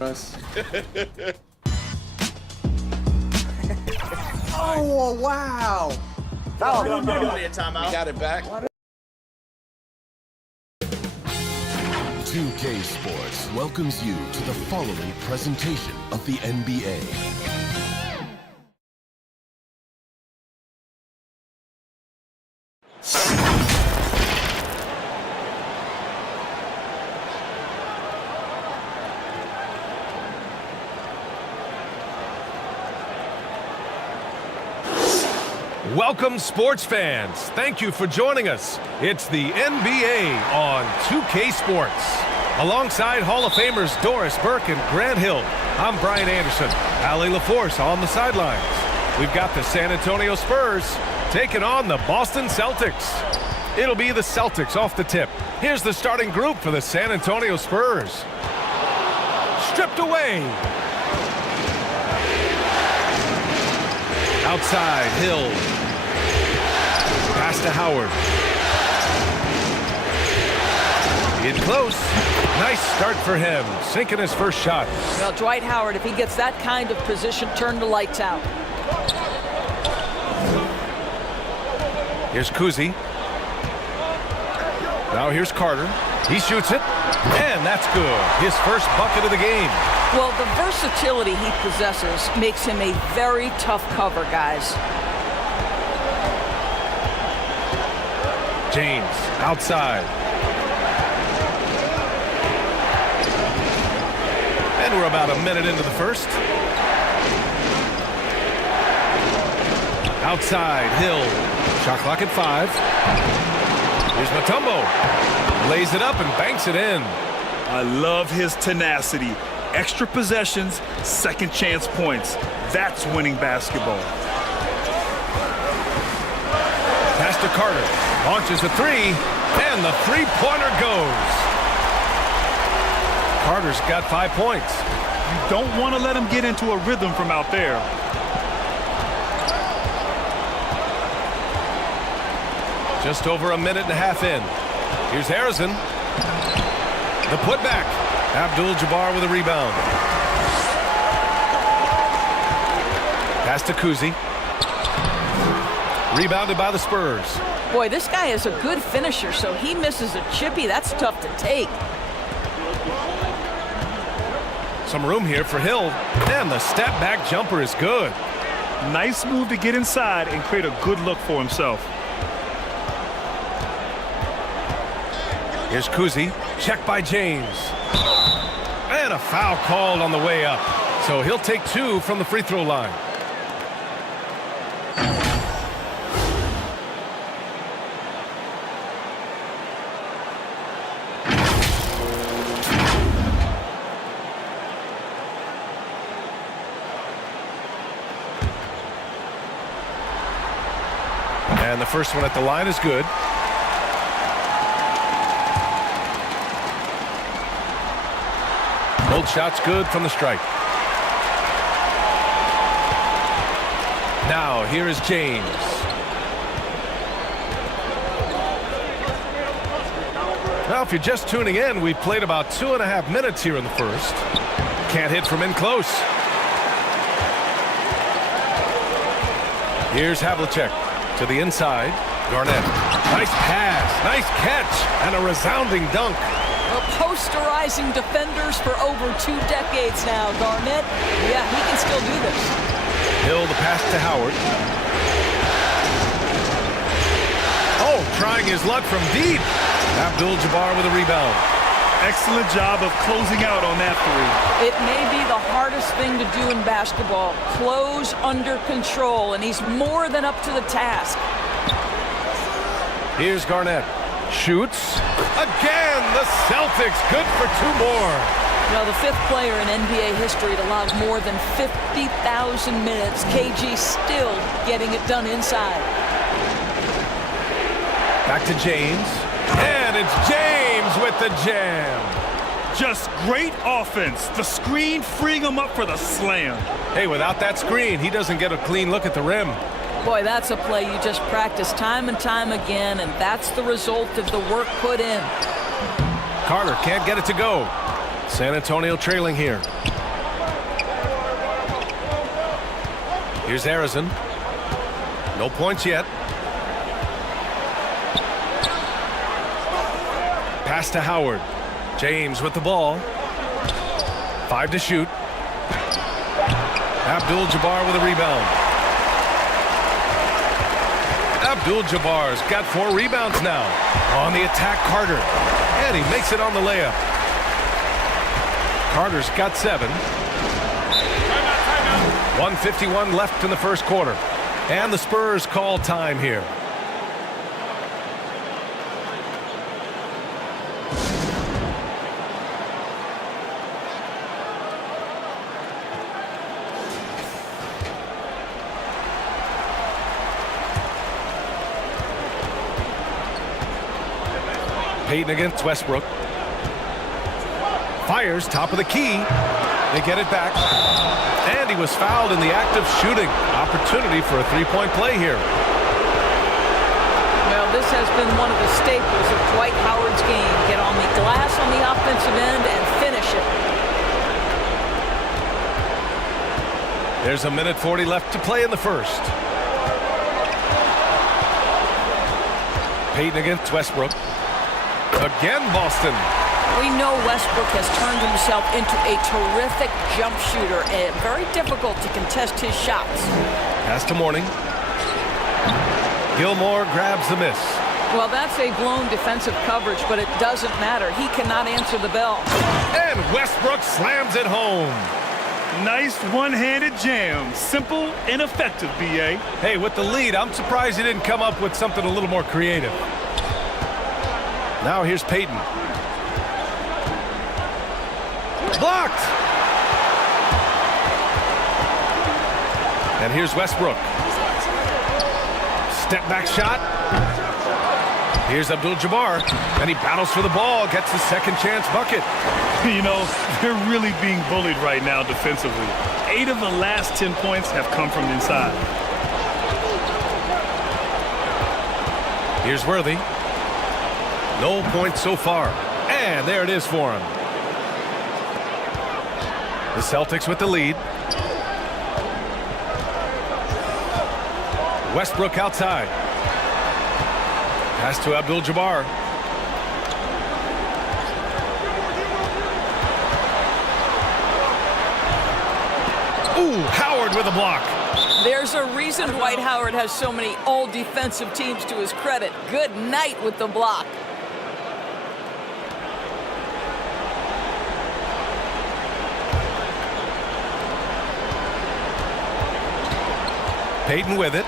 us. Oh, wow. Foul. We got it back. 2K Sports welcomes you to the following presentation of the NBA. Welcome, sports fans. Thank you for joining us. It's the NBA on 2K Sports. Alongside Hall of Famers Doris Burke and Grant Hill, I'm Brian Anderson. Allie LaForce on the sidelines. We've got the San Antonio Spurs taking on the Boston Celtics. It'll be the Celtics off the tip. Here's the starting group for the San Antonio Spurs. Stripped away. Outside, Hill. Pass to Howard. In close. Nice start for him, sinking his first shot. Well, Dwight Howard, if he gets that kind of position, turn the lights out. Here's Kuzi. Now here's Carter. He shoots it, and that's good. His first bucket of the game. Well, the versatility he possesses makes him a very tough cover, guys. James, outside. And we're about a minute into the first. Outside, Hill. Shot clock at 5. Here's Mutombo. Lays it up and banks it in. I love his tenacity. Extra possessions, second chance points. That's winning basketball. Pass to Carter. Launches a 3, and the three-pointer goes. Carter's got 5 points. You don't want to let him get into a rhythm from out there. Just over a minute and a half in. Here's Harrison. The putback. Abdul-Jabbar with a rebound. Pass to Kuzi. Rebounded by the Spurs. Boy, this guy is a good finisher, so he misses a chippy. That's tough to take. Some room here for Hill. And the step-back jumper is good. Nice move to get inside and create a good look for himself. Here's Kuzi. Check by James. And a foul called on the way up. So he'll take 2 from the free throw line. And the first one at the line is good. Both shots good from the stripe. Now, here is James. Now, if you're just tuning in, we've played about 2.5 minutes here in the first. Can't hit from in close. Here's Havlicek to the inside. Garnett. Nice pass, nice catch, and a resounding dunk. Well, posterizing defenders for over 2 decades now, Garnett. Yeah, he can still do this. Hill the pass to Howard. Oh, trying his luck from deep. Abdul-Jabbar with a rebound. Excellent job of closing out on that 3. It may be the hardest thing to do in basketball. Close under control, and he's more than up to the task. Here's Garnett. Shoots. Again, the Celtics good for 2 more. Well, the 5th player in NBA history to log more than 50,000 minutes. KG still getting it done inside. Back to James. And it's James with the jam. Just great offense. The screen freeing him up for the slam. Hey, without that screen, he doesn't get a clean look at the rim. Boy, that's a play you just practice time and time again, and that's the result of the work put in. Carter can't get it to go. San Antonio trailing here. Here's Harrison. No points yet. Pass to Howard. James with the ball. 5 to shoot. Abdul-Jabbar with a rebound. Abdul-Jabbar's got 4 rebounds now. On the attack, Carter. And he makes it on the layup. Carter's got 7. 1:51 left in the first quarter. And the Spurs call time here. Payton against Westbrook. Fires top of the key. They get it back. And he was fouled in the act of shooting. Opportunity for a 3-point play here. Well, this has been one of the staples of Dwight Howard's game. Get on the glass on the offensive end and finish it. There's a minute 40 left to play in the first. Payton against Westbrook. Again, Boston. We know Westbrook has turned himself into a terrific jump shooter and very difficult to contest his shots. Pass to Mourning. Gilmore grabs the miss. Well, that's a blown defensive coverage, but it doesn't matter. He cannot answer the bell. And Westbrook slams it home. Nice one-handed jam. Simple and effective, B.A. Hey, with the lead, I'm surprised he didn't come up with something a little more creative. Now here's Payton. Blocked! And here's Westbrook. Step back shot. Here's Abdul-Jabbar. And he battles for the ball, gets the second chance bucket. You know, they're really being bullied right now defensively. 8 of the last 10 points have come from inside. Here's Worthy. No points so far. And there it is for him. The Celtics with the lead. Westbrook outside. Pass to Abdul-Jabbar. Ooh, Howard with a block. There's a reason Dwight Howard has so many all defensive teams to his credit. Good night with the block. Payton with it.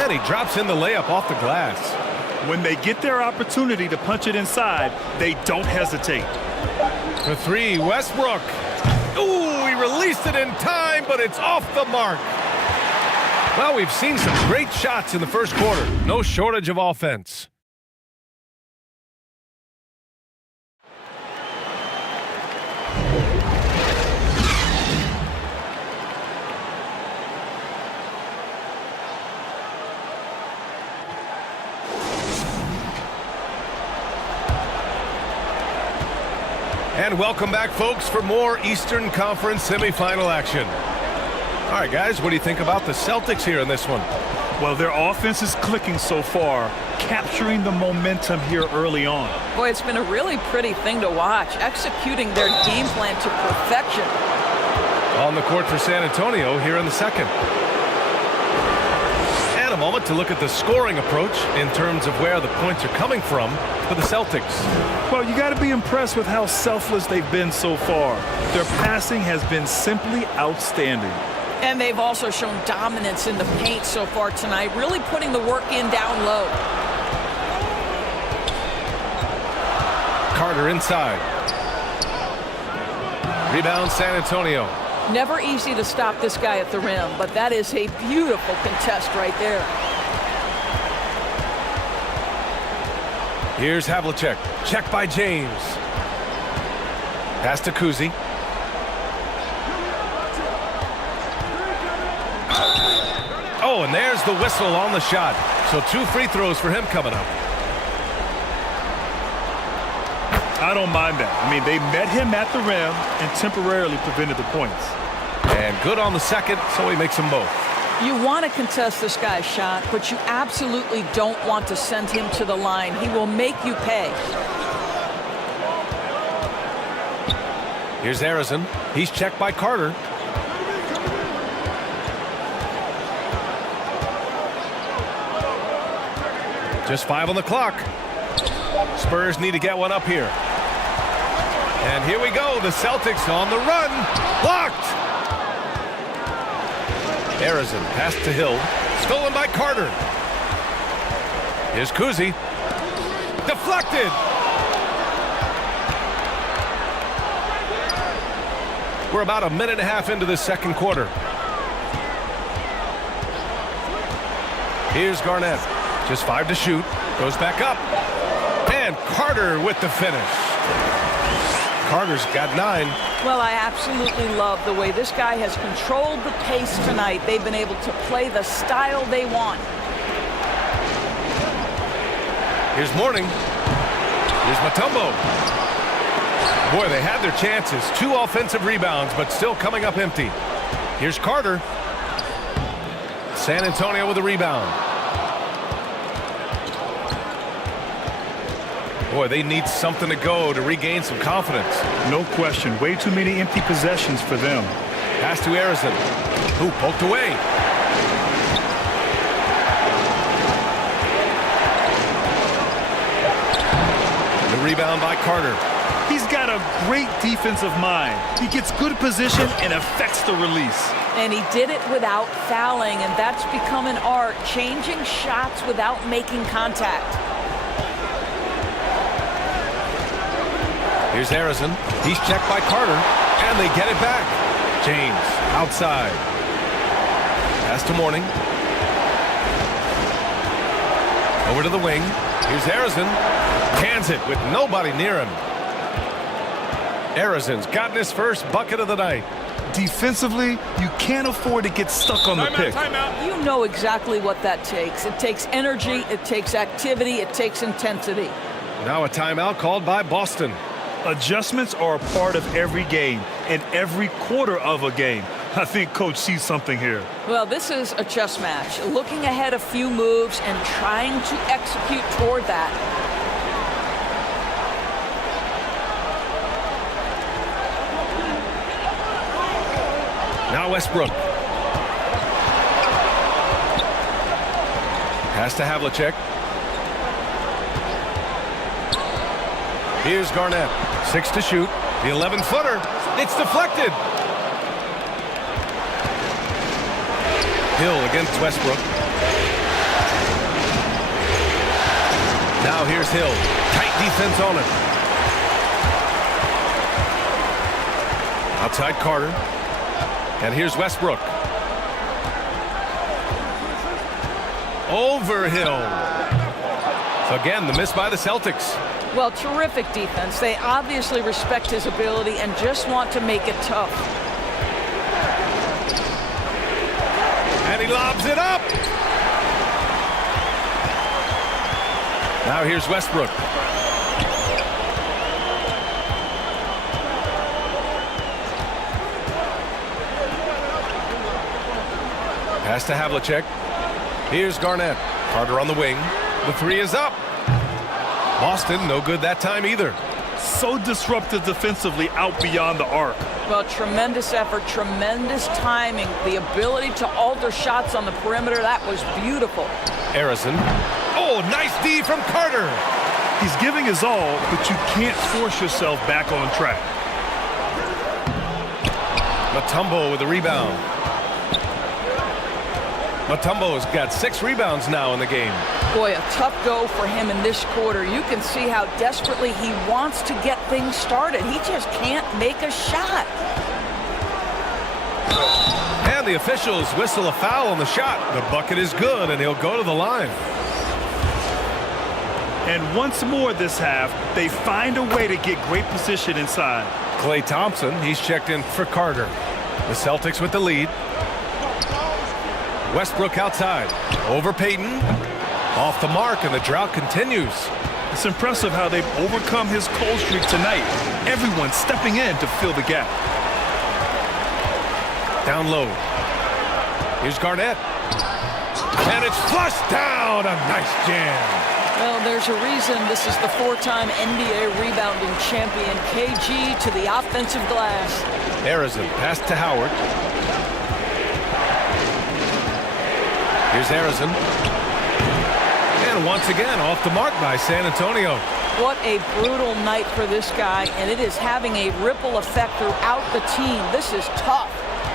And he drops in the layup off the glass. When they get their opportunity to punch it inside, they don't hesitate. For 3, Westbrook. Ooh, he released it in time, but it's off the mark. Well, we've seen some great shots in the first quarter. No shortage of offense. And welcome back, folks, for more Eastern Conference semifinal action. All right, guys, what do you think about the Celtics here in this one? Well, their offense is clicking so far, capturing the momentum here early on. Boy, it's been a really pretty thing to watch, executing their game plan to perfection. On the court for San Antonio here in the second. And a moment to look at the scoring approach in terms of where the points are coming from for the Celtics. Well, you got to be impressed with how selfless they've been so far. Their passing has been simply outstanding. And they've also shown dominance in the paint so far tonight, really putting the work in down low. Carter inside. Rebound San Antonio. Never easy to stop this guy at the rim, but that is a beautiful contest right there. Here's Havlicek. Check by James. Pass to Kuzi. Oh, and there's the whistle on the shot. So 2 free throws for him coming up. I don't mind that. I mean, they met him at the rim and temporarily prevented the points. And good on the second, so he makes them both. You want to contest this guy's shot, but you absolutely don't want to send him to the line. He will make you pay. Here's Harrison. He's checked by Carter. Just 5 on the clock. Spurs need to get one up here. And here we go. The Celtics on the run. Blocked. Harrison pass to Hill. Stolen by Carter. Here's Kuzi. Deflected. We're about a minute and a half into the second quarter. Here's Garnett. Just 5 to shoot. Goes back up. And Carter with the finish. Carter's got 9. Well, I absolutely love the way this guy has controlled the pace tonight. They've been able to play the style they want. Here's Mourning. Here's Mutombo. Boy, they had their chances. 2 offensive rebounds, but still coming up empty. Here's Carter. San Antonio with a rebound. Boy, they need something to go to regain some confidence. No question. Way too many empty possessions for them. Pass to Harrison, who poked away. The rebound by Carter. He's got a great defensive mind. He gets good position and affects the release. And he did it without fouling, and that's become an art, changing shots without making contact. Here's Harrison. He's checked by Carter, and they get it back. James outside. Pass to Mourning. Over to the wing. Here's Harrison. Cans it with nobody near him. Harrison's gotten his first bucket of the night. Defensively, you can't afford to get stuck on the pick. You know exactly what that takes. It takes energy, it takes activity, it takes intensity. Now a timeout called by Boston. Adjustments are a part of every game and every quarter of a game. I think Coach sees something here. Well, this is a chess match. Looking ahead a few moves and trying to execute toward that. Now Westbrook. Pass to Havlicek. Here's Garnett. 6 to shoot. The 11-footer. It's deflected. Hill against Westbrook. Now here's Hill. Tight defense on him. Outside Carter. And here's Westbrook. Over Hill. So again, the miss by the Celtics. Well, terrific defense. They obviously respect his ability and just want to make it tough. And he lobs it up. Now here's Westbrook. Pass to Havlicek. Here's Garnett. Carter on the wing. The 3 is up. Boston, no good that time either. So disruptive defensively out beyond the arc. Well, tremendous effort, tremendous timing. The ability to alter shots on the perimeter, that was beautiful. Harrison. Oh, nice D from Carter. He's giving his all, but you can't force yourself back on track. Mutombo with the rebound. Mutombo's got 6 rebounds now in the game. Boy, a tough go for him in this quarter. You can see how desperately he wants to get things started. He just can't make a shot. And the officials whistle a foul on the shot. The bucket is good, and he'll go to the line. And once more this half, they find a way to get great position inside. Klay Thompson, he's checked in for Carter. The Celtics with the lead. Westbrook outside. Over Payton. Off the mark, and the drought continues. It's impressive how they've overcome his cold streak tonight. Everyone stepping in to fill the gap. Down low. Here's Garnett. And it's flushed down. A nice jam. Well, there's a reason this is the 4-time NBA rebounding champion. KG to the offensive glass. Harrison pass to Howard. Here's Harrison. And once again, off the mark by San Antonio. What a brutal night for this guy, and it is having a ripple effect throughout the team. This is tough.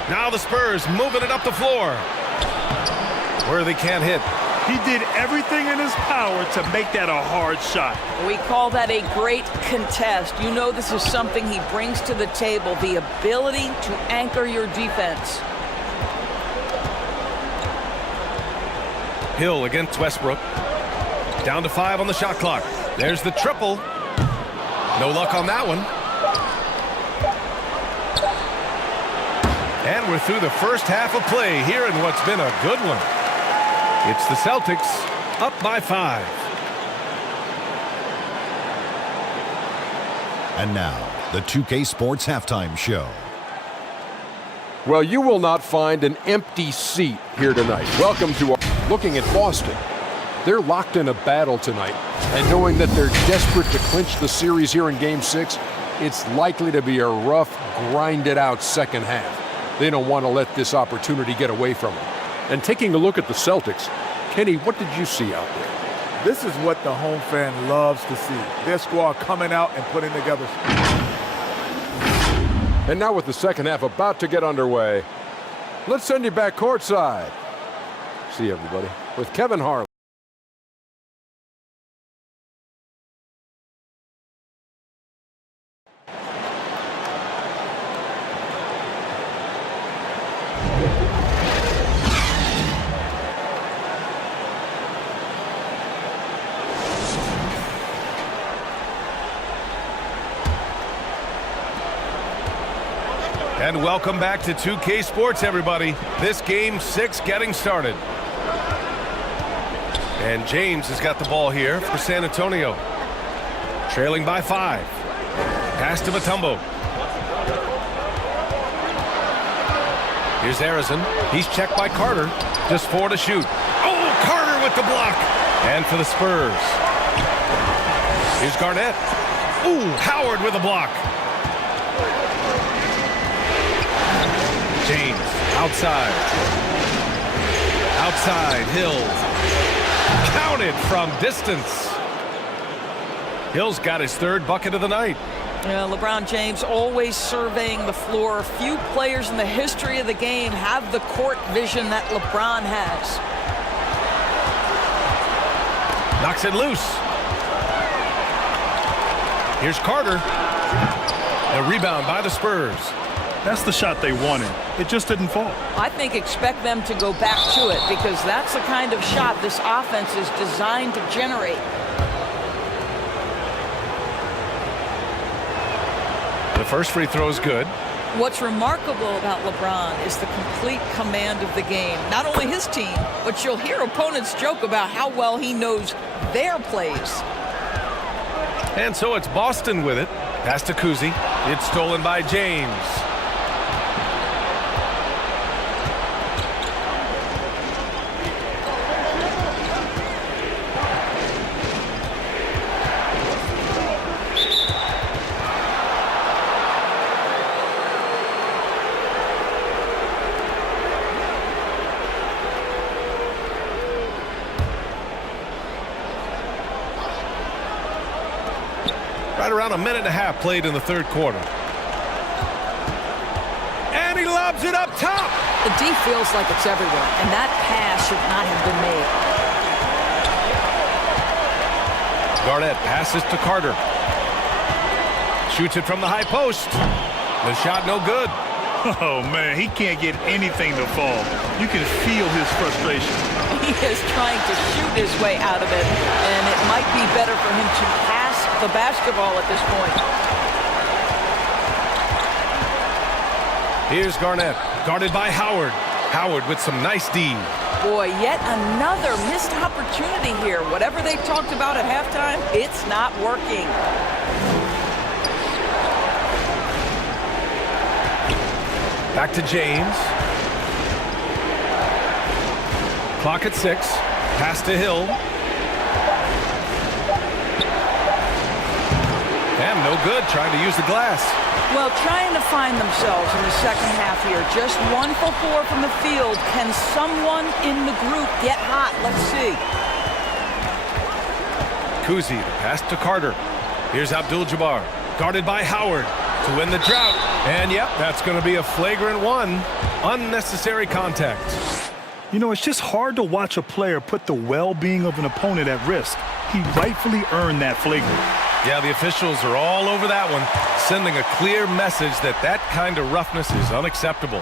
Now the Spurs moving it up the floor. Worthy can't hit. He did everything in his power to make that a hard shot. We call that a great contest. You know this is something he brings to the table, the ability to anchor your defense. Hill against Westbrook. Down to 5 on the shot clock. There's the triple. No luck on that one. And we're through the first half of play here in what's been a good one. It's the Celtics up by 5. And now, the 2K Sports Halftime Show. Well, you will not find an empty seat here tonight. Welcome to our looking at Boston. They're locked in a battle tonight, and knowing that they're desperate to clinch the series here in Game 6, it's likely to be a rough, grinded-out second half. They don't want to let this opportunity get away from them. And taking a look at the Celtics, Kenny, what did you see out there? This is what the home fan loves to see. Their squad coming out and putting together. And now with the second half about to get underway, let's send you back courtside. See you, everybody, with Kevin Harlan. And welcome back to 2K Sports, everybody. This Game 6 getting started. And James has got the ball here for San Antonio. Trailing by 5. Pass to Mutombo. Here's Harrison. He's checked by Carter. Just 4 to shoot. Oh, Carter with the block. And for the Spurs. Here's Garnett. Ooh, Howard with a block. James, outside. Outside, Hill. Counted from distance. Hill's got his 3rd bucket of the night. Yeah, LeBron James always surveying the floor. Few players in the history of the game have the court vision that LeBron has. Knocks it loose. Here's Carter. A rebound by the Spurs. That's the shot they wanted. It just didn't fall. I think expect them to go back to it because that's the kind of shot this offense is designed to generate. The first free throw is good. What's remarkable about LeBron is the complete command of the game. Not only his team, but you'll hear opponents joke about how well he knows their plays. And so it's Boston with it. Pass to Kuzi. It's stolen by James. Right around a minute and a half played in the 3rd quarter. And he lobs it up top. The D feels like it's everywhere, and that pass should not have been made. Garnett passes to Carter. Shoots it from the high post. The shot no good. Oh, man, he can't get anything to fall. You can feel his frustration. He is trying to shoot his way out of it, and it might be better for him to pass the basketball at this point. Here's Garnett, guarded by Howard. Howard with some nice D. Boy, yet another missed opportunity here. Whatever they talked about at halftime, it's not working. Back to James. Clock at 6. Pass to Hill. Damn, no good. Trying to use the glass. Well, trying to find themselves in the second half here. Just 1 for 4 from the field. Can someone in the group get hot? Let's see. Kuzi, the pass to Carter. Here's Abdul-Jabbar. Guarded by Howard to win the drought. And yep, that's going to be a flagrant one. Unnecessary contact. You know, it's just hard to watch a player put the well-being of an opponent at risk. He rightfully earned that flagrant. Yeah, the officials are all over that one, sending a clear message that that kind of roughness is unacceptable.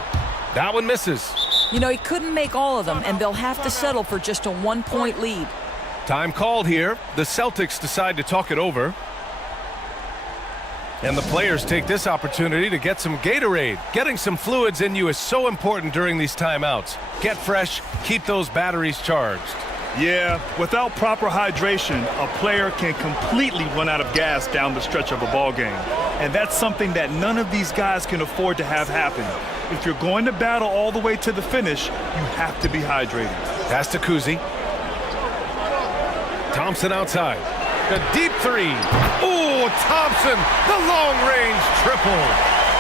That one misses. You know, he couldn't make all of them, and they'll have to settle for just a 1-point lead. Time called here. The Celtics decide to talk it over. And the players take this opportunity to get some Gatorade. Getting some fluids in you is so important during these timeouts. Get fresh, keep those batteries charged. Yeah, without proper hydration, a player can completely run out of gas down the stretch of a ball game. And that's something that none of these guys can afford to have happen. If you're going to battle all the way to the finish, you have to be hydrated. Pass to Kuzi. Thompson outside. The deep three. Ooh, Thompson, the long-range triple.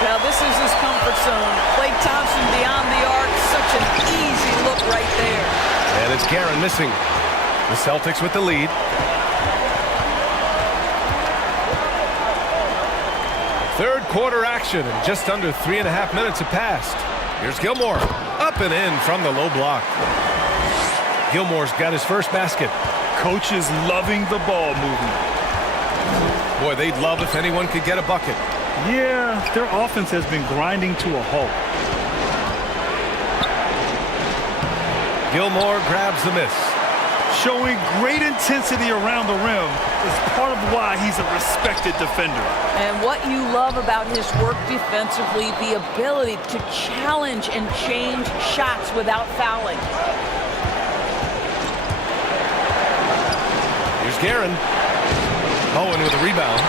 Now, this is his comfort zone. Klay Thompson beyond the arc. Such an easy look right there. And it's Guerin missing. The Celtics with the lead. Third quarter action, and just under 3.5 minutes have passed. Here's Gilmore. Up and in from the low block. Gilmore's got his first basket. Coach is loving the ball movement. Boy, they'd love if anyone could get a bucket. Yeah, their offense has been grinding to a halt. Gilmore grabs the miss. Showing great intensity around the rim is part of why he's a respected defender. And what you love about his work defensively, the ability to challenge and change shots without fouling. Here's Guerin. Owen with a rebound.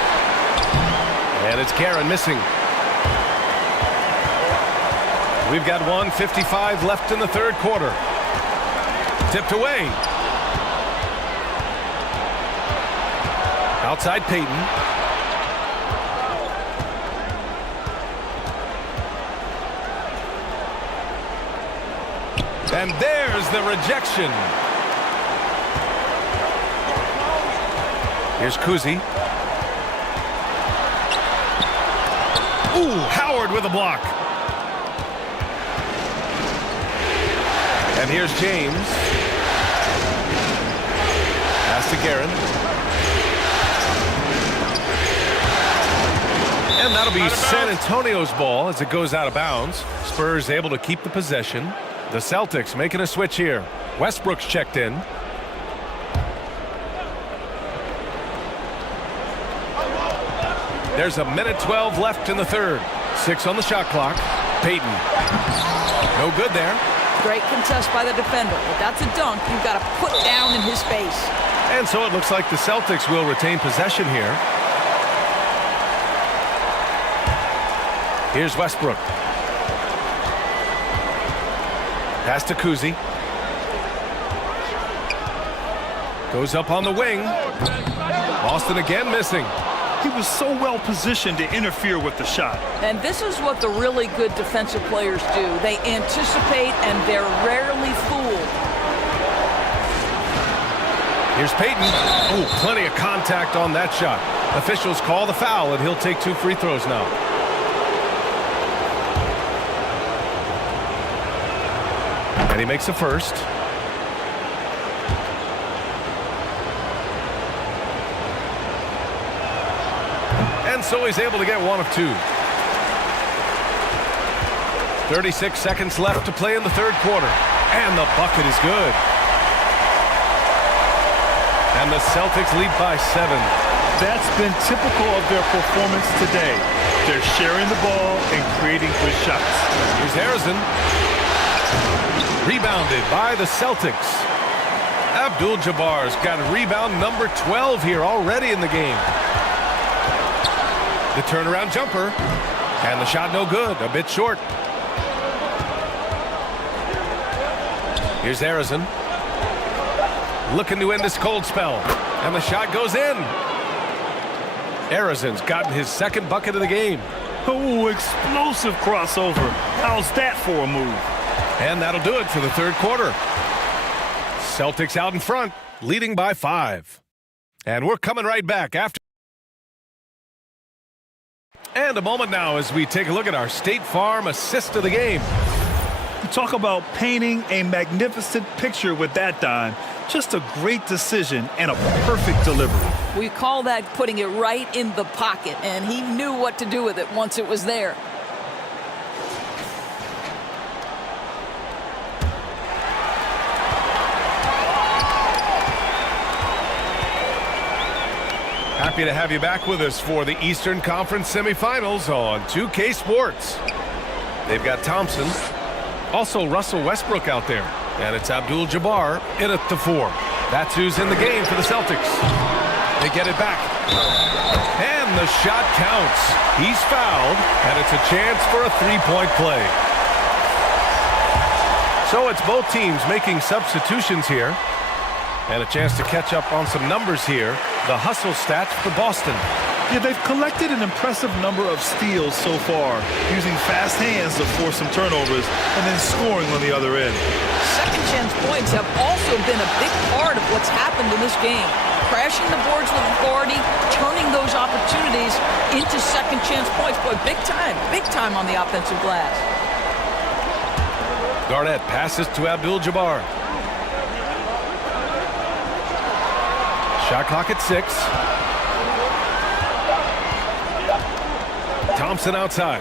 And it's Guerin missing. We've got 1:55 left in the third quarter. Tipped away. Outside Payton. And there's the rejection. Here's Kuzi. Ooh, Howard with a block. And here's James. Pass to Guerin. And that'll be San Antonio's ball as it goes out of bounds. Spurs able to keep the possession. The Celtics making a switch here. Westbrook's checked in. There's 1:12 left in the third. 6 on the shot clock. Payton. No good there. Great contest by the defender. If that's a dunk, you've got to put down in his face. And so it looks like the Celtics will retain possession here. Here's Westbrook. Pass to Kuzi. Goes up on the wing. Boston again missing. He was so well positioned to interfere with the shot. And this is what the really good defensive players do. They anticipate and they're rarely fooled. Here's Payton. Oh, plenty of contact on that shot. Officials call the foul, and he'll take 2 free throws now. And he makes the first. And so he's able to get 1 of 2. 36 seconds left to play in the third quarter. And the bucket is good. And the Celtics lead by 7. That's been typical of their performance today. They're sharing the ball and creating good shots. Here's Harrison. Rebounded by the Celtics. Abdul-Jabbar's got rebound number 12 here already in the game. The turnaround jumper. And the shot no good, a bit short. Here's Arizin. Looking to end this cold spell. And the shot goes in. Arizin's gotten his second bucket of the game. Oh, explosive crossover. How's that for a move? And that'll do it for the third quarter. Celtics out in front, leading by 5. And we're coming right back after. And a moment now as we take a look at our State Farm assist of the game. Talk about painting a magnificent picture with that dime. Just a great decision and a perfect delivery. We call that putting it right in the pocket, and he knew what to do with it once it was there. Happy to have you back with us for the Eastern Conference semifinals on 2K Sports. They've got Thompson, also Russell Westbrook out there, and it's Abdul-Jabbar in at the 4. That's who's in the game for the Celtics. They get it back. And the shot counts. He's fouled, and it's a chance for a three-point play. So it's both teams making substitutions here. And a chance to catch up on some numbers here. The hustle stats for Boston. Yeah, they've collected an impressive number of steals so far, using fast hands to force some turnovers and then scoring on the other end. Second chance points have also been a big part of what's happened in this game. Crashing the boards with authority, turning those opportunities into second chance points. Boy, big time on the offensive glass. Garnett passes to Abdul-Jabbar. Shot clock at 6. Thompson outside.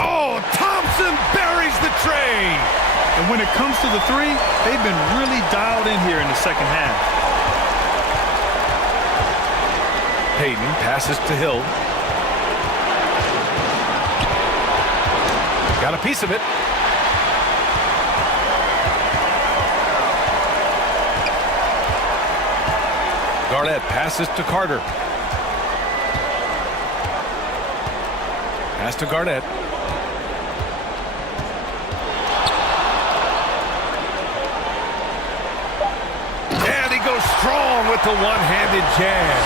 Oh, Thompson buries the tray. And when it comes to the 3, they've been really dialed in here in the second half. Payton passes to Hill. Got a piece of it. Garnett passes to Carter. Pass to Garnett. And he goes strong with the one-handed jam.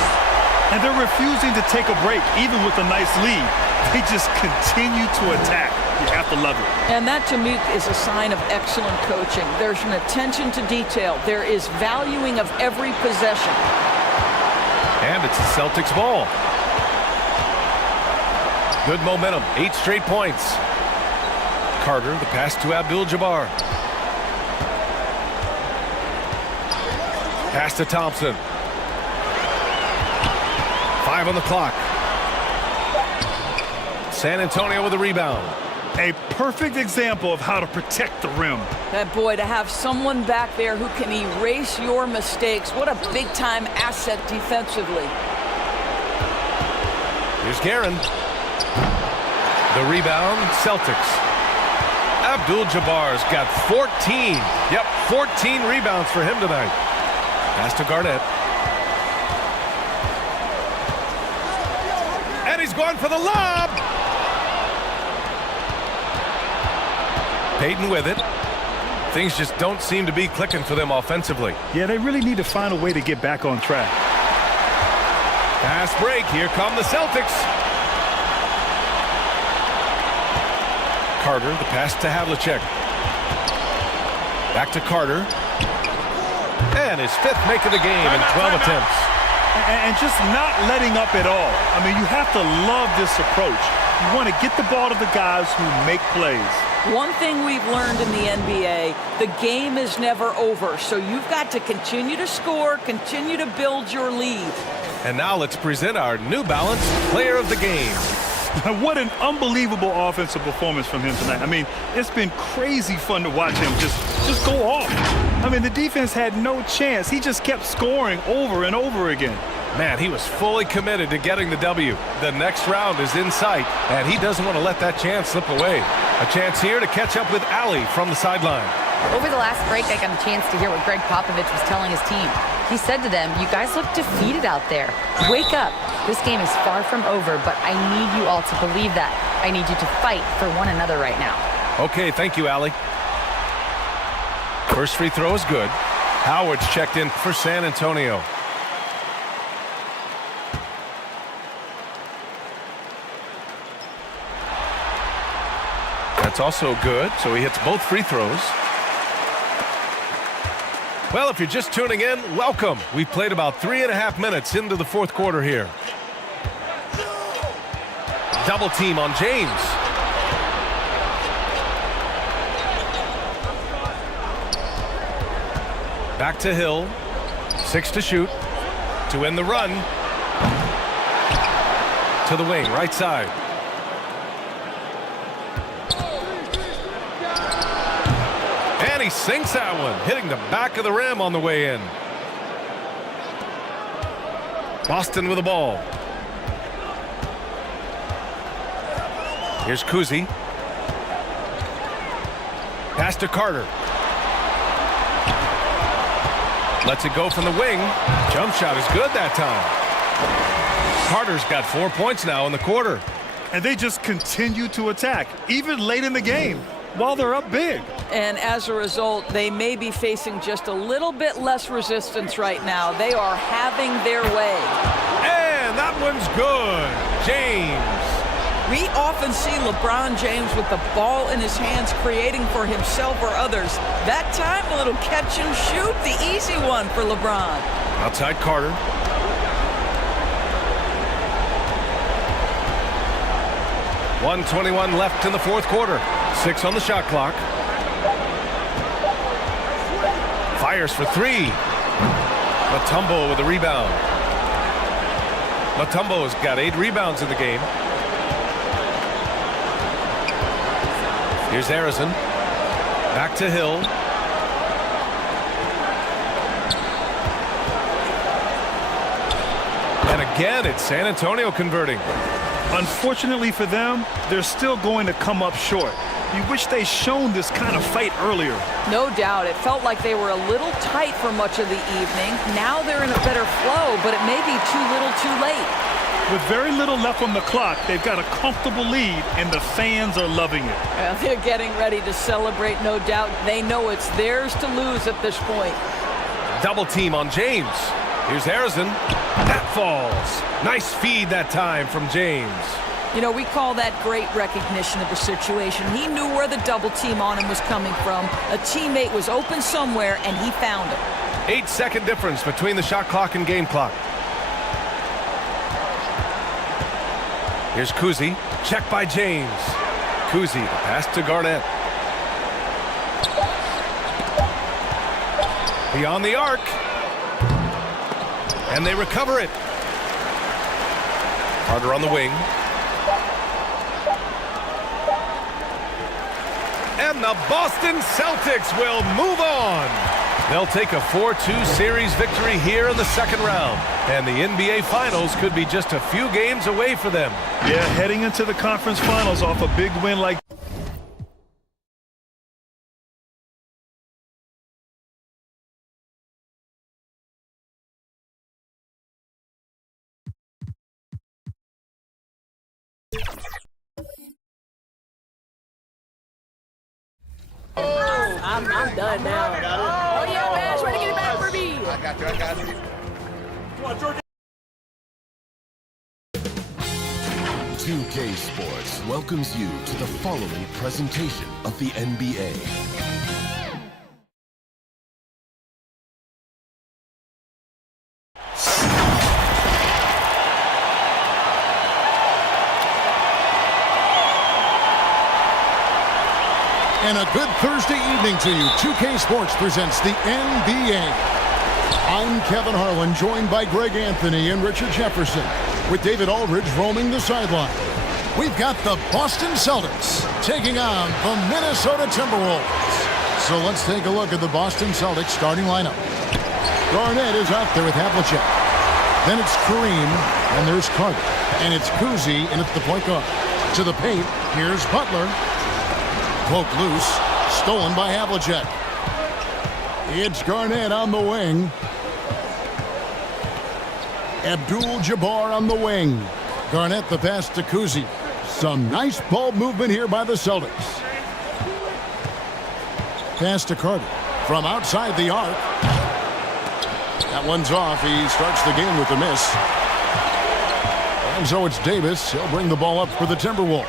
And they're refusing to take a break, even with a nice lead. They just continue to attack. You have to love it. And that, to me, is a sign of excellent coaching. There's an attention to detail. There is valuing of every possession. And it's the Celtics ball. Good momentum, 8 straight points. Carter, the pass to Abdul-Jabbar. Pass to Thompson. 5 on the clock. San Antonio with a rebound. A perfect example of how to protect the rim. That boy, to have someone back there who can erase your mistakes. What a big-time asset defensively. Here's Guerin. The rebound, Celtics. Abdul-Jabbar's got 14. Yep, 14 rebounds for him tonight. Pass to Garnett. And he's going for the lob. Payton with it. Things just don't seem to be clicking for them offensively. Yeah, they really need to find a way to get back on track. Fast break. Here come the Celtics. Carter, the pass to Havlicek. Back to Carter. And his 5th make of the game in 12 attempts. And just not letting up at all. I mean, you have to love this approach. You want to get the ball to the guys who make plays. One thing we've learned in the NBA, the game is never over. So you've got to continue to score, continue to build your lead. And now let's present our New Balance Player of the Game. What an unbelievable offensive performance from him tonight. I mean, it's been crazy fun to watch him just go off. I mean, the defense had no chance. He just kept scoring over and over again. Man, he was fully committed to getting the W. The next round is in sight, and he doesn't want to let that chance slip away. A chance here to catch up with Allie from the sideline. Over the last break, I got a chance to hear what Greg Popovich was telling his team. He said to them, "You guys look defeated out there. Wake up. This game is far from over, but I need you all to believe that. I need you to fight for one another right now." Okay, thank you, Allie. First free throw is good. Howard's checked in for San Antonio. That's also good, so he hits both free throws. Well, if you're just tuning in, welcome. We've played about 3.5 minutes into the fourth quarter here. Double team on James. Back to Hill. 6 to shoot. To win the run. To the wing, right side. And he sinks that one, hitting the back of the rim on the way in. Boston with the ball. Here's Kuzi. Pass to Carter. Lets it go from the wing. Jump shot is good that time. Carter's got 4 points now in the quarter. And they just continue to attack, even late in the game, while they're up big. And as a result, they may be facing just a little bit less resistance right now. They are having their way. And that one's good. James. We often see LeBron James with the ball in his hands creating for himself or others. That time, a little catch and shoot, the easy one for LeBron. Outside Carter. .121 left in the fourth quarter. 6 on the shot clock. Fires for 3. Mutombo with a rebound. Mutombo's got 8 rebounds in the game. Here's Harrison. Back to Hill. And again, it's San Antonio converting. Unfortunately for them, they're still going to come up short. You wish they'd shown this kind of fight earlier. No doubt. It felt like they were a little tight for much of the evening. Now they're in a better flow, but it may be too little too late. With very little left on the clock, they've got a comfortable lead, and the fans are loving it. Well, they're getting ready to celebrate, no doubt. They know it's theirs to lose at this point. Double team on James. Here's Harrison. That falls. Nice feed that time from James. You know, we call that great recognition of the situation. He knew where the double team on him was coming from. A teammate was open somewhere, and he found him. 8-second difference between the shot clock and game clock. Here's Kuzi. Check by James. Kuzi, the pass to Garnett. Beyond the arc. And they recover it. Carter on the wing. And the Boston Celtics will move on. They'll take a 4-2 series victory here in the second round. And the NBA Finals could be just a few games away for them. Yeah, heading into the conference finals off a big win like I'm done now. Oh, yeah, Bash, ready to get it back for me. I got you. Come on, George. 2K Sports welcomes you to the following presentation of the NBA. And a good Thursday evening to you. 2K Sports presents the NBA. I'm Kevin Harlan, joined by Greg Anthony and Richard Jefferson, with David Aldridge roaming the sideline. We've got the Boston Celtics taking on the Minnesota Timberwolves. So let's take a look at the Boston Celtics starting lineup. Garnett is out there with Havlicek. Then it's Kareem, and there's Carter. And it's Kuzi, and it's the point guard. To the paint, here's Butler. Poked loose, stolen by Havlicek. It's Garnett on the wing. Abdul-Jabbar on the wing. Garnett the pass to Kuzi. Some nice ball movement here by the Celtics. Pass to Carter from outside the arc. That one's off. He starts the game with a miss. And so it's Davis. He'll bring the ball up for the Timberwolves.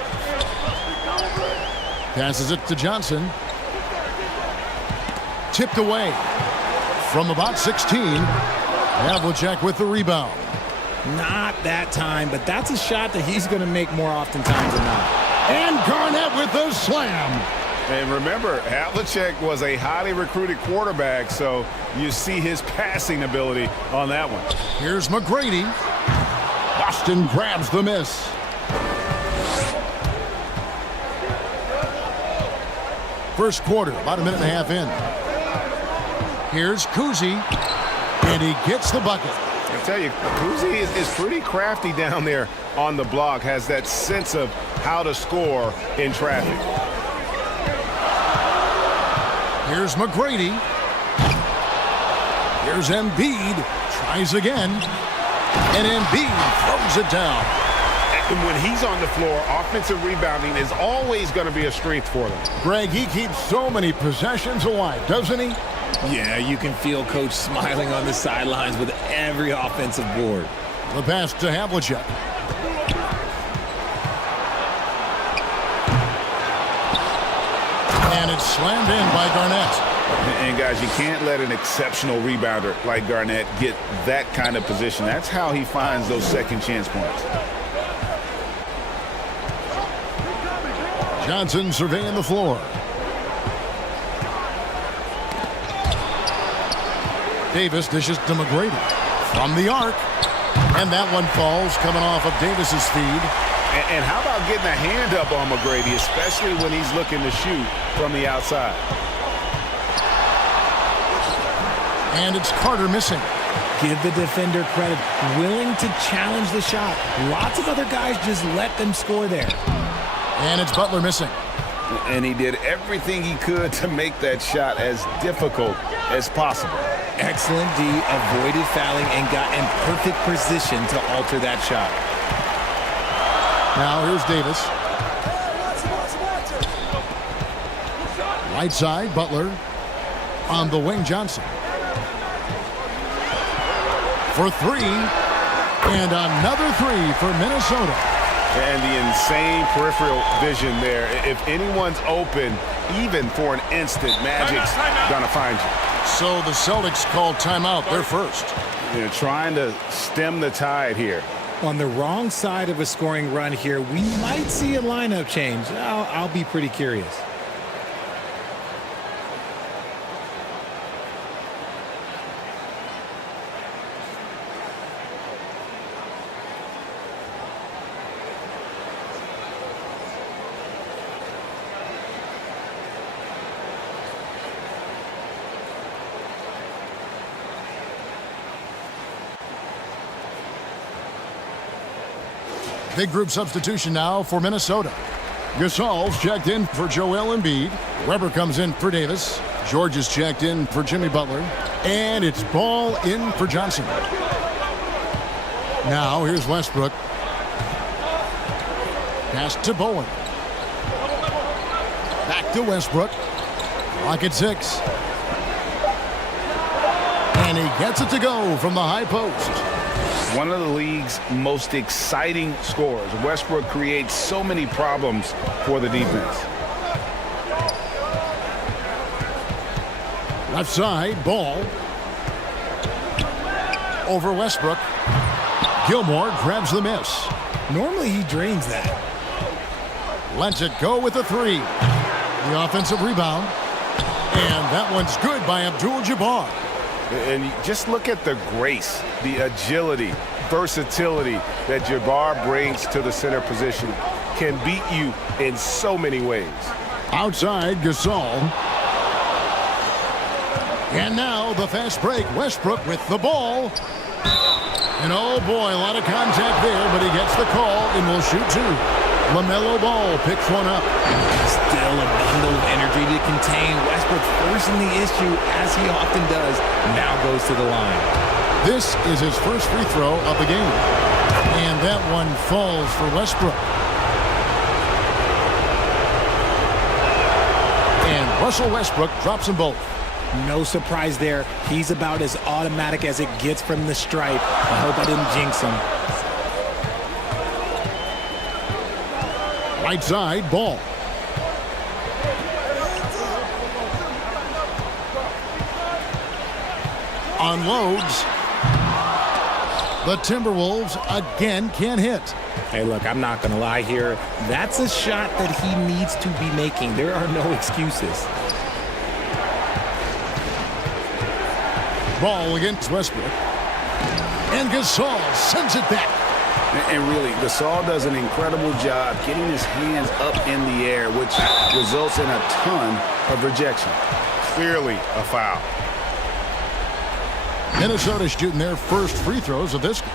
Passes it to Johnson. Tipped away from about 16. Havlicek with the rebound. Not that time, but that's a shot that he's going to make more oftentimes than not. And Garnett with the slam. And remember, Havlicek was a highly recruited quarterback, so you see his passing ability on that one. Here's McGrady. Boston grabs the miss. First quarter, about a minute and a half in. Here's Kuzi, and he gets the bucket. I tell you, Kuzi is pretty crafty down there on the block, has that sense of how to score in traffic. Here's McGrady. Here's Embiid. Tries again. And Embiid throws it down. And when he's on the floor, offensive rebounding is always going to be a strength for them. Greg, he keeps so many possessions alive, doesn't he? Yeah, you can feel Coach smiling on the sidelines with every offensive board. The pass to Havlicek. And it's slammed in by Garnett. And guys, you can't let an exceptional rebounder like Garnett get that kind of position. That's how he finds those second chance points. Johnson surveying the floor. Davis dishes to McGrady from the arc. And that one falls coming off of Davis's feed. And how about getting a hand up on McGrady, especially when he's looking to shoot from the outside? And it's Carter missing. Give the defender credit. Willing to challenge the shot. Lots of other guys just let them score there. And it's Butler missing. And he did everything he could to make that shot as difficult as possible. Excellent D, avoided fouling and got in perfect position to alter that shot. Now here's Davis. Right side, Butler. On the wing, Johnson. For three. And another three for Minnesota. And the insane peripheral vision there. If anyone's open, even for an instant, Magic's gonna find you. So the Celtics call timeout. They're first. They're trying to stem the tide here. On the wrong side of a scoring run here, we might see a lineup change. I'll be pretty curious. Big group substitution now for Minnesota. Gasol's checked in for Joel Embiid. Weber comes in for Davis. George is checked in for Jimmy Butler. And it's ball in for Johnson. Now here's Westbrook. Pass to Bowen. Back to Westbrook. Clock at 6. And he gets it to go from the high post. One of the league's most exciting scorers. Westbrook creates so many problems for the defense. Left side, ball. Over Westbrook. Gilmore grabs the miss. Normally he drains that. Lets it go with a three. The offensive rebound. And that one's good by Abdul-Jabbar. And just look at the grace, the agility, versatility that Jabbar brings to the center position. Can beat you in so many ways. Outside, Gasol. And now the fast break. Westbrook with the ball. And oh boy, a lot of contact there, but he gets the call and will shoot two. LaMelo Ball picks one up. Still a bundle of energy to contain. Westbrook forcing the issue, as he often does, now goes to the line. This is his first free throw of the game. And that one falls for Westbrook. And Russell Westbrook drops them both. No surprise there. He's about as automatic as it gets from the stripe. I hope I didn't jinx him. Right side, Ball. Unloads. The Timberwolves again can't hit. Hey, look, I'm not going to lie here. That's a shot that he needs to be making. There are no excuses. Ball against Westbrook. And Gasol sends it back. And really, Gasol does an incredible job getting his hands up in the air, which results in a ton of rejection. Clearly a foul. Minnesota shooting their first free throws of this game.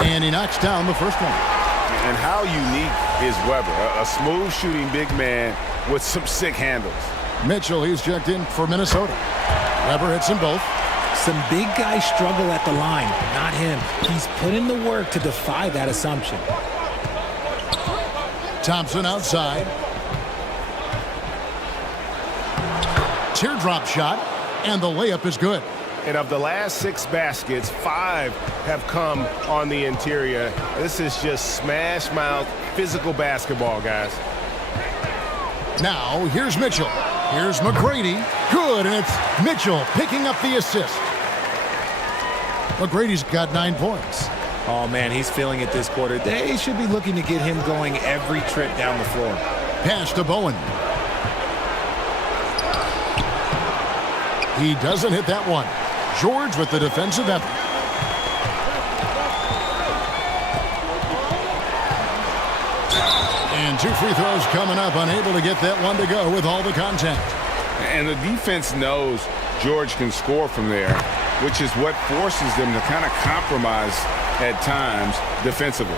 And he knocks down the first one. And how unique is Weber? A smooth shooting big man with some sick handles. Mitchell, he's checked in for Minnesota. Weber hits them both. Some big guys struggle at the line, not him. He's put in the work to defy that assumption. Thompson outside. Teardrop shot, and the layup is good. And of the last 6 baskets, 5 have come on the interior. This is just smash mouth physical basketball, guys. Now, here's Mitchell. Here's McGrady. Good, and it's Mitchell picking up the assist. McGrady's got 9 points. Oh, man, he's feeling it this quarter. They should be looking to get him going every trip down the floor. Pass to Bowen. He doesn't hit that one. George with the defensive effort. And 2 free throws coming up, unable to get that one to go with all the contact. And the defense knows George can score from there, which is what forces them to kind of compromise at times defensively.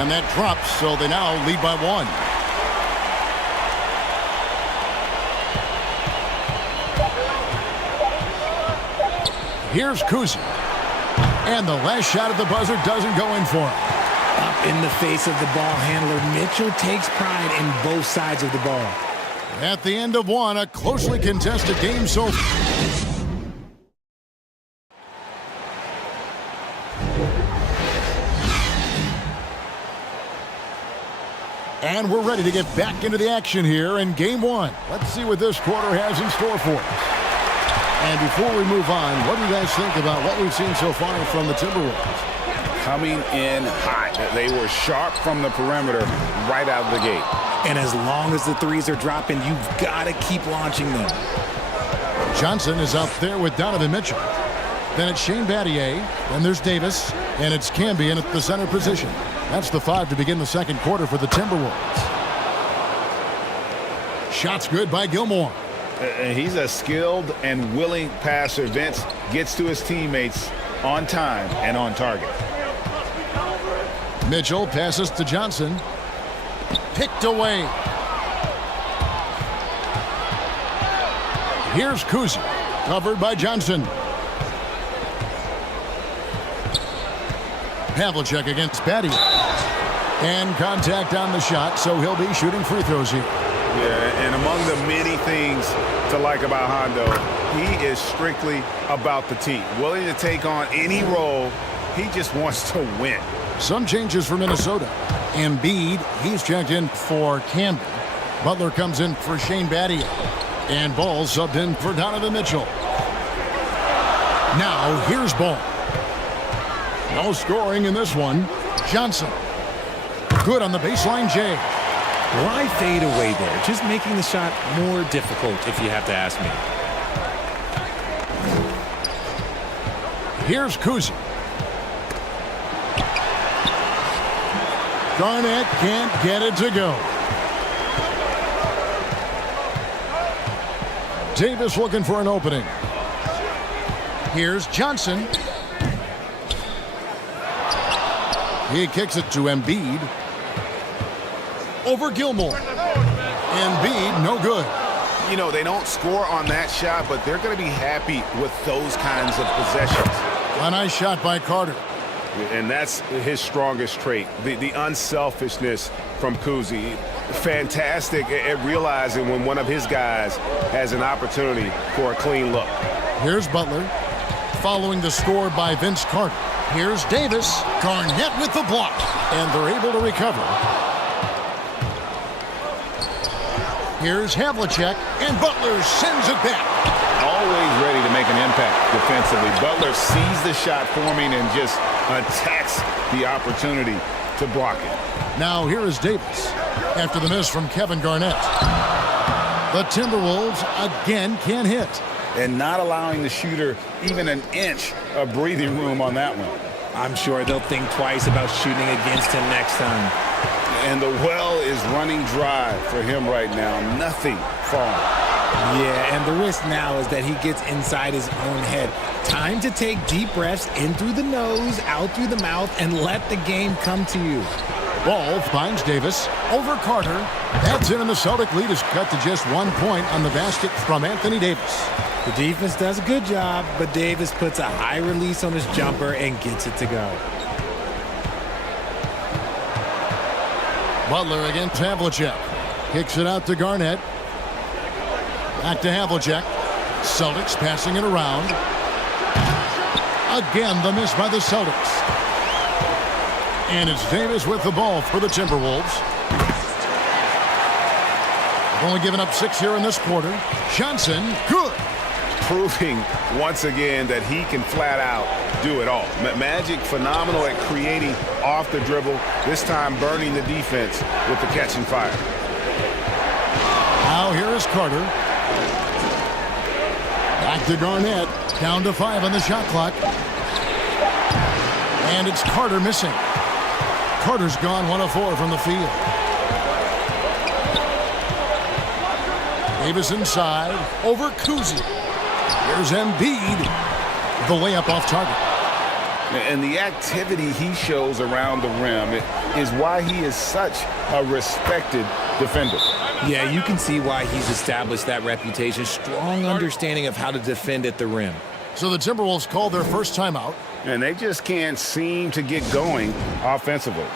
And that drops, so they now lead by 1. Here's Kuzi. And the last shot at the buzzer doesn't go in for him. Up in the face of the ball handler, Mitchell takes pride in both sides of the ball. At the end of one, a closely contested game so far. And we're ready to get back into the action here in game 1. Let's see what this quarter has in store for us. And before we move on, what do you guys think about what we've seen so far from the Timberwolves? Coming in hot. They were sharp from the perimeter right out of the gate. And as long as the threes are dropping, you've got to keep launching them. Johnson is out there with Donovan Mitchell. Then it's Shane Battier. Then there's Davis. And it's Cambion at the center position. That's the 5 to begin the second quarter for the Timberwolves. Shots good by Gilmore. He's a skilled and willing passer. Vince gets to his teammates on time and on target. Mitchell passes to Johnson. Picked away. Here's Kuzi. Covered by Johnson. Havlicek against Battier. And contact on the shot, so he'll be shooting free throws here. Yeah, and among the many things to like about Hondo, he is strictly about the team. Willing to take on any role. He just wants to win. Some changes for Minnesota. Embiid, he's checked in for Camden. Butler comes in for Shane Battier. And Ball subbed in for Donovan Mitchell. Now, here's Ball. No scoring in this one. Johnson. Good on the baseline, Jay. Why fade away there? Just making the shot more difficult, if you have to ask me. Here's Kuzi. Garnett can't get it to go. Davis looking for an opening. Here's Johnson. He kicks it to Embiid. Over Gilmore. Embiid, no good. You know, they don't score on that shot, but they're going to be happy with those kinds of possessions. A nice shot by Carter. And that's his strongest trait, the unselfishness from Kuzi. Fantastic at realizing when one of his guys has an opportunity for a clean look. Here's Butler, following the score by Vince Carter. Here's Davis. Garnett with the block, and they're able to recover. Here's Havlicek, and Butler sends it back. Always ready to make an impact defensively. Butler sees the shot forming and just attacks the opportunity to block it. Now here is Davis after the miss from Kevin Garnett. The Timberwolves again can't hit. And not allowing the shooter even an inch of breathing room on that one. I'm sure they'll think twice about shooting against him next time. And the well is running dry for him right now. Nothing falling. Yeah, and the risk now is that he gets inside his own head. Time to take deep breaths in through the nose, out through the mouth, and let the game come to you. Ball finds Davis over Carter. That's in, and the Celtic lead is cut to just 1 point on the basket from Anthony Davis. The defense does a good job, but Davis puts a high release on his jumper and gets it to go. Butler against Havlicek. Kicks it out to Garnett. Back to Havlicek. Celtics passing it around. Again, the miss by the Celtics. And it's Davis with the ball for the Timberwolves. Only given up 6 here in this quarter. Johnson, good. Proving once again that he can flat out do it all. Magic phenomenal at creating off the dribble, this time burning the defense with the catch and fire. Now here is Carter. Back to Garnett. Down to 5 on the shot clock. And it's Carter missing. Carter's gone 1 of 4 from the field. Davis inside. Over Kuzi. Here's Embiid. The layup off target. And the activity he shows around the rim is why he is such a respected defender. Yeah, you can see why he's established that reputation. Strong understanding of how to defend at the rim. So the Timberwolves called their first timeout. And they just can't seem to get going offensively.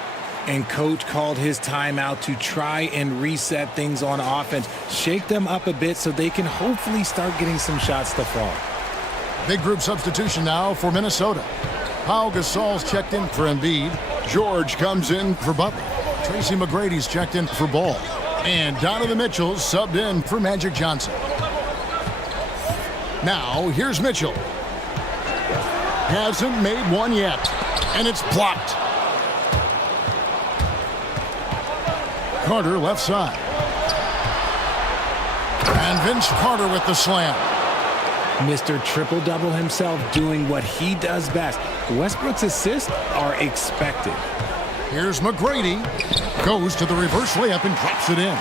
And coach called his timeout to try and reset things on offense. Shake them up a bit so they can hopefully start getting some shots to fall. Big group substitution now for Minnesota. Pau Gasol's checked in for Embiid. George comes in for Butler. Tracy McGrady's checked in for Ball. And Donovan Mitchell's subbed in for Magic Johnson. Now, here's Mitchell. Hasn't made one yet. And it's blocked. Carter left side. And Vince Carter with the slam. Mr. Triple-Double himself doing what he does best. Westbrook's assists are expected. Here's McGrady. Goes to the reverse layup and drops it in.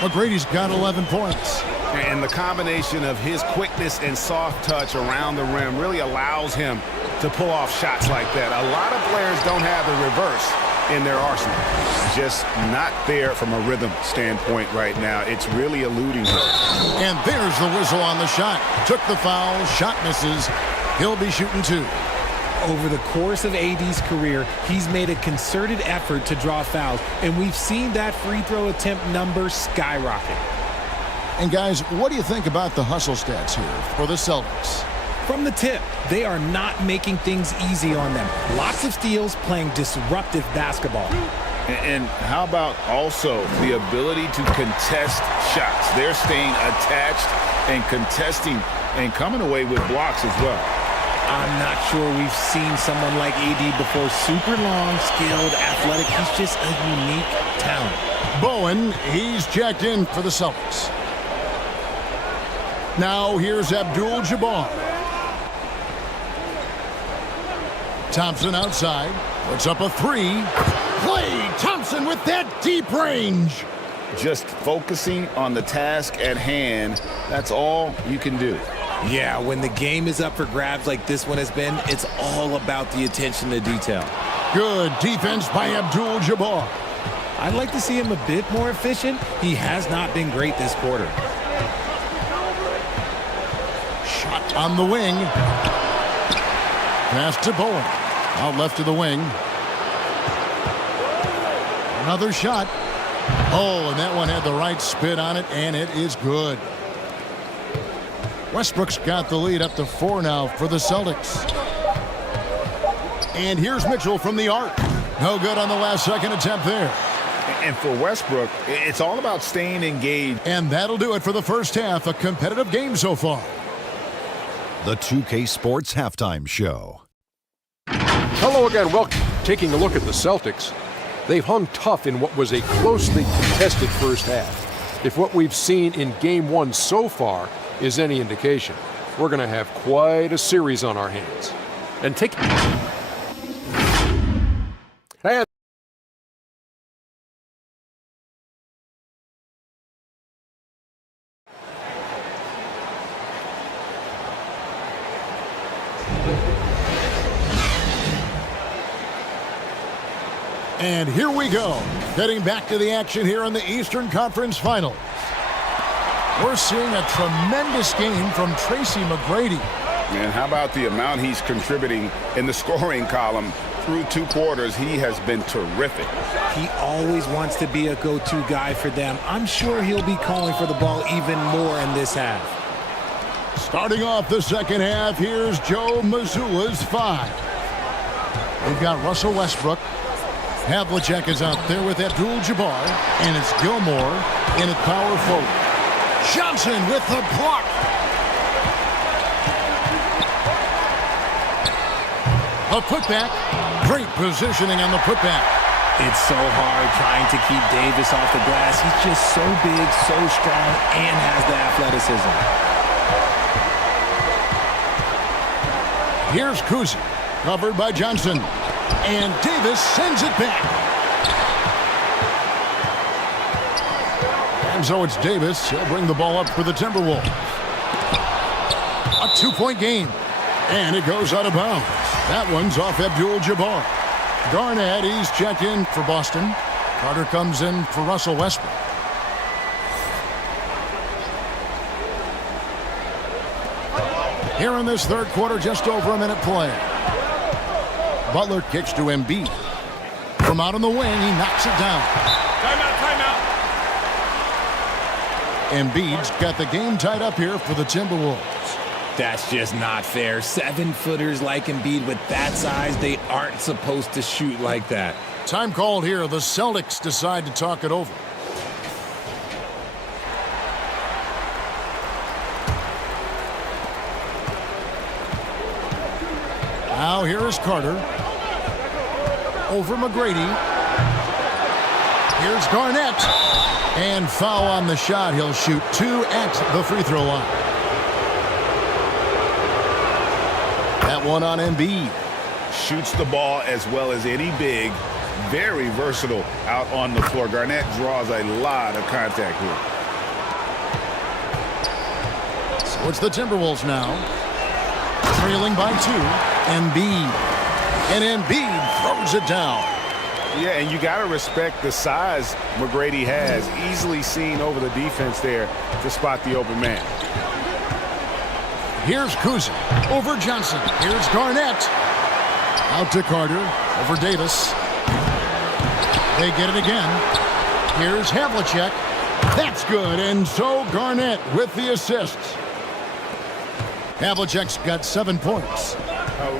McGrady's got 11 points. And the combination of his quickness and soft touch around the rim really allows him to pull off shots like that. A lot of players don't have the reverse in their arsenal. Just not there from a rhythm standpoint right now. It's really eluding him. And there's the whistle on the shot. Took the foul, shot misses. He'll be shooting 2. Over the course of AD's career, he's made a concerted effort to draw fouls, and we've seen that free throw attempt number skyrocket. And guys, what do you think about the hustle stats here for the Celtics? From the tip, they are not making things easy on them. Lots of steals, playing disruptive basketball. And how about also the ability to contest shots? They're staying attached and contesting and coming away with blocks as well. I'm not sure we've seen someone like AD before. Super long, skilled, athletic. He's just a unique talent. Bowen, he's checked in for the Celtics. Now here's Abdul-Jabbar. Thompson outside. Puts up a three. Klay Thompson with that deep range. Just focusing on the task at hand, that's all you can do. Yeah, when the game is up for grabs like this one has been, it's all about the attention to detail. Good defense by Abdul-Jabbar. I'd like to see him a bit more efficient. He has not been great this quarter. Shot on the wing. Pass to Bowen. Out left to the wing. Another shot. Oh, and that one had the right spin on it, and it is good. Westbrook's got the lead up to 4 now for the Celtics. And here's Mitchell from the arc. No good on the last second attempt there. And for Westbrook, it's all about staying engaged. And that'll do it for the first half. A competitive game so far. The 2K Sports Halftime Show. Hello again. Welcome. Taking a look at the Celtics. They've hung tough in what was a closely contested first half. If what we've seen in Game 1 so far is any indication, we're going to have quite a series on our hands. And And here we go, getting back to the action here in the Eastern Conference Finals. We're seeing a tremendous game from Tracy McGrady. And how about the amount he's contributing in the scoring column through 2 quarters? He has been terrific. He always wants to be a go-to guy for them. I'm sure he'll be calling for the ball even more in this half. Starting off the second half, here's Joe Mazzulla's 5. We've got Russell Westbrook. Havlicek is out there with Abdul-Jabbar, and it's Gilmore in at power forward. Johnson with the block. A putback. Great positioning on the putback. It's so hard trying to keep Davis off the glass. He's just so big, so strong, and has the athleticism. Here's Kuzi, covered by Johnson. And Davis sends it back. And so it's Davis. He'll bring the ball up for the Timberwolves. A 2-point game. And it goes out of bounds. That one's off Abdul-Jabbar. Garnett, he's checked in for Boston. Carter comes in for Russell Westbrook. Here in this third quarter, just over a minute play. Butler kicks to Embiid. From out on the wing, he knocks it down. Timeout. Embiid's got the game tied up here for the Timberwolves. That's just not fair. 7-footers like Embiid with that size, they aren't supposed to shoot like that. Time called here. The Celtics decide to talk it over. Now here is Carter. Over McGrady. Here's Garnett. And foul on the shot. He'll shoot 2 at the free throw line. That one on Embiid. Shoots the ball as well as any big. Very versatile out on the floor. Garnett draws a lot of contact here. So it's the Timberwolves now. Trailing by 2. Embiid. And Embiid throws it down. Yeah, and you got to respect the size McGrady has. Easily seen over the defense there to spot the open man. Here's Kuzi. Over Johnson. Here's Garnett. Out to Carter. Over Davis. They get it again. Here's Havlicek. That's good. And so Garnett with the assists. Havlicek's got 7 points.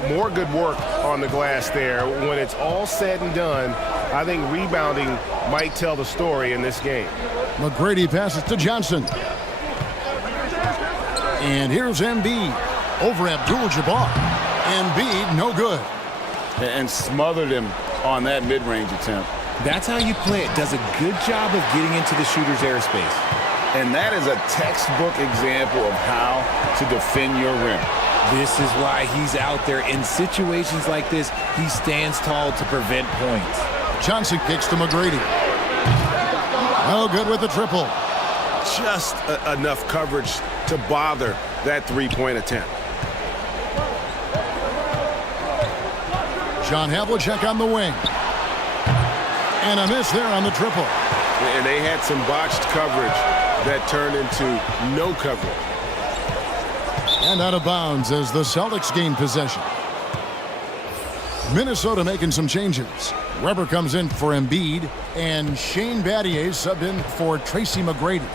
More good work on the glass there. When it's all said and done, I think rebounding might tell the story in this game. McGrady passes to Johnson. And here's Embiid over Abdul-Jabbar. Embiid, no good. And smothered him on that mid-range attempt. That's how you play it. Does a good job of getting into the shooter's airspace. And that is a textbook example of how to defend your rim. This is why he's out there. In situations like this, he stands tall to prevent points. Johnson kicks to McGrady. No good with the triple. Just enough coverage to bother that three-point attempt. John Havlicek on the wing. And a miss there on the triple. And they had some botched coverage that turned into no coverage. And out of bounds as the Celtics gain possession. Minnesota making some changes. Weber comes in for Embiid, and Shane Battier subbed in for Tracy McGrady.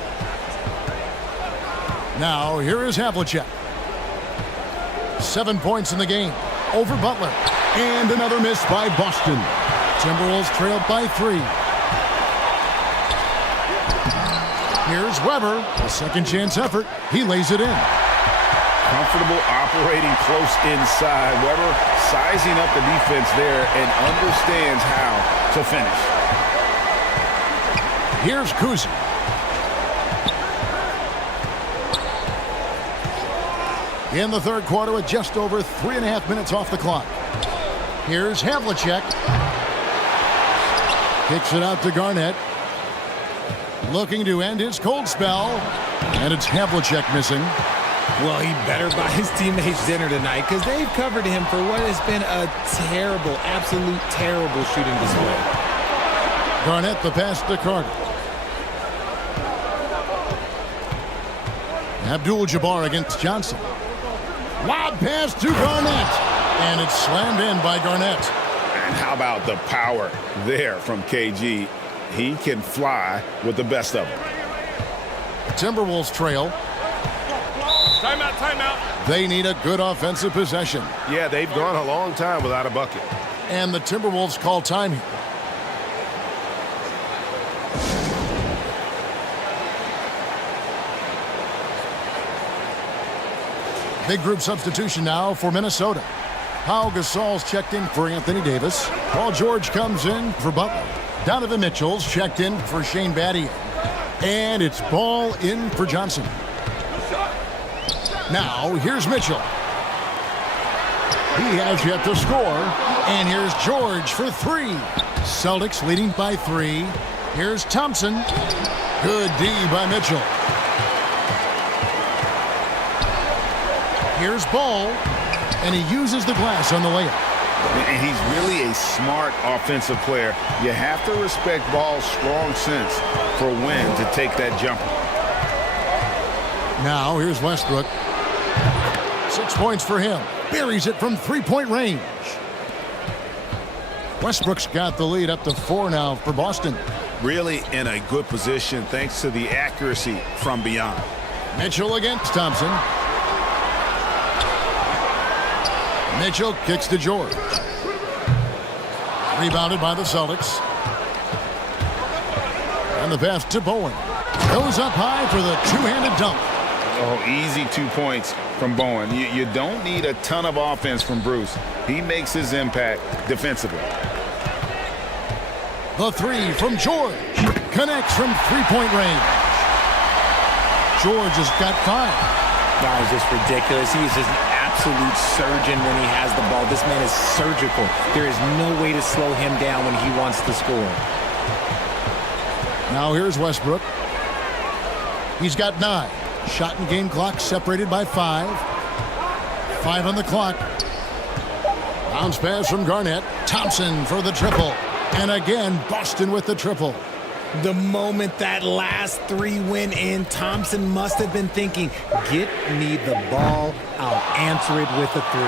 Now, here is Havlicek. 7 points in the game over Butler. And another miss by Boston. Timberwolves trailed by 3. Here's Weber, a second chance effort. He lays it in. Comfortable operating close inside. Weber sizing up the defense there and understands how to finish. Here's Kuzi. In the third quarter with just over 3.5 minutes off the clock. Here's Havlicek. Kicks it out to Garnett. Looking to end his cold spell. And it's Havlicek missing. Well, he better buy his teammates dinner tonight because they've covered him for what has been a terrible, absolute terrible shooting display. Garnett the pass to Carter. Abdul-Jabbar against Johnson. Lob pass to Garnett. And it's slammed in by Garnett. And how about the power there from KG? He can fly with the best of them. Timberwolves trail. Timeout, timeout. They need a good offensive possession. Yeah, they've gone a long time without a bucket. And the Timberwolves call time here. Big group substitution now for Minnesota. Pau Gasol's checked in for Anthony Davis. Paul George comes in for Butler. Donovan Mitchell's checked in for Shane Battier. And it's Ball in for Johnson. Now, here's Mitchell. He has yet to score. And here's George for 3. Celtics leading by 3. Here's Thompson. Good D by Mitchell. Here's Ball. And he uses the glass on the layup. And he's really a smart offensive player. You have to respect Ball's strong sense for when to take that jumper. Now, here's Westbrook. 6 points for him. Buries it from three-point range. Westbrook's got the lead up to 4 now for Boston. Really in a good position thanks to the accuracy from beyond. Mitchell against Thompson. Mitchell kicks to George. Rebounded by the Celtics. And the pass to Bowen. Goes up high for the two-handed dunk. Oh, easy 2 points from Bowen. You don't need a ton of offense from Bruce. He makes his impact defensively. The 3 from George. Connects from three-point range. George has got 5. That is just ridiculous. He is just an absolute surgeon when he has the ball. This man is surgical. There is no way to slow him down when he wants to score. Now here's Westbrook. He's got 9. Shot and game clock separated by 5. 5 on the clock. Bounce pass from Garnett. Thompson for the triple. And again, Boston with the triple. The moment that last 3 went in, Thompson must have been thinking, get me the ball, I'll answer it with a 3.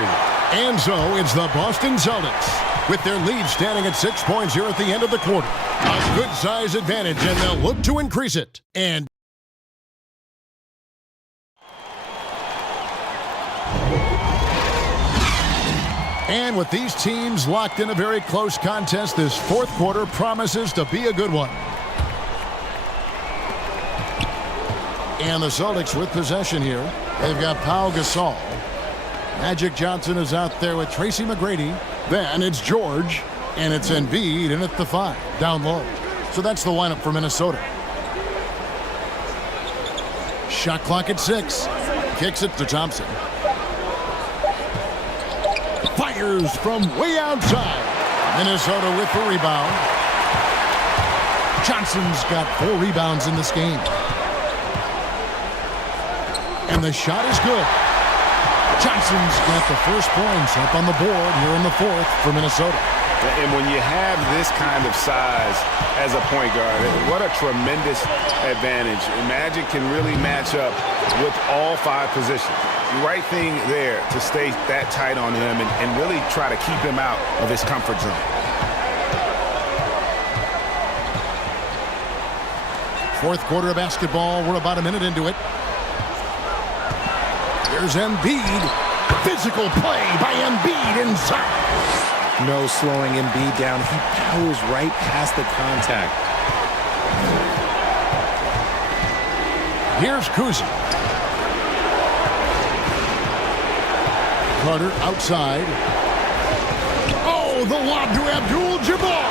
And so it's the Boston Celtics with their lead standing at 6 points here at the end of the quarter. A good size advantage, and they'll look to increase it. And with these teams locked in a very close contest, this fourth quarter promises to be a good one. And the Celtics with possession here. They've got Pau Gasol. Magic Johnson is out there with Tracy McGrady. Then it's George. And it's Embiid in at the 5, down low. So that's the lineup for Minnesota. Shot clock at 6. Kicks it to Thompson. Fires from way outside. Minnesota with the rebound. Johnson's got 4 rebounds in this game. And the shot is good. Johnson's got the first points up on the board here in the 4th for Minnesota. And when you have this kind of size as a point guard, what a tremendous advantage. Magic can really match up with all 5 positions. The right thing there to stay that tight on him and really try to keep him out of his comfort zone. Fourth quarter of basketball. We're about a minute into it. Here's Embiid. Physical play by Embiid inside. No slowing Embiid down. He powers right past the contact. Here's Kuzi. Carter outside. Oh, the lob to Abdul-Jabbar.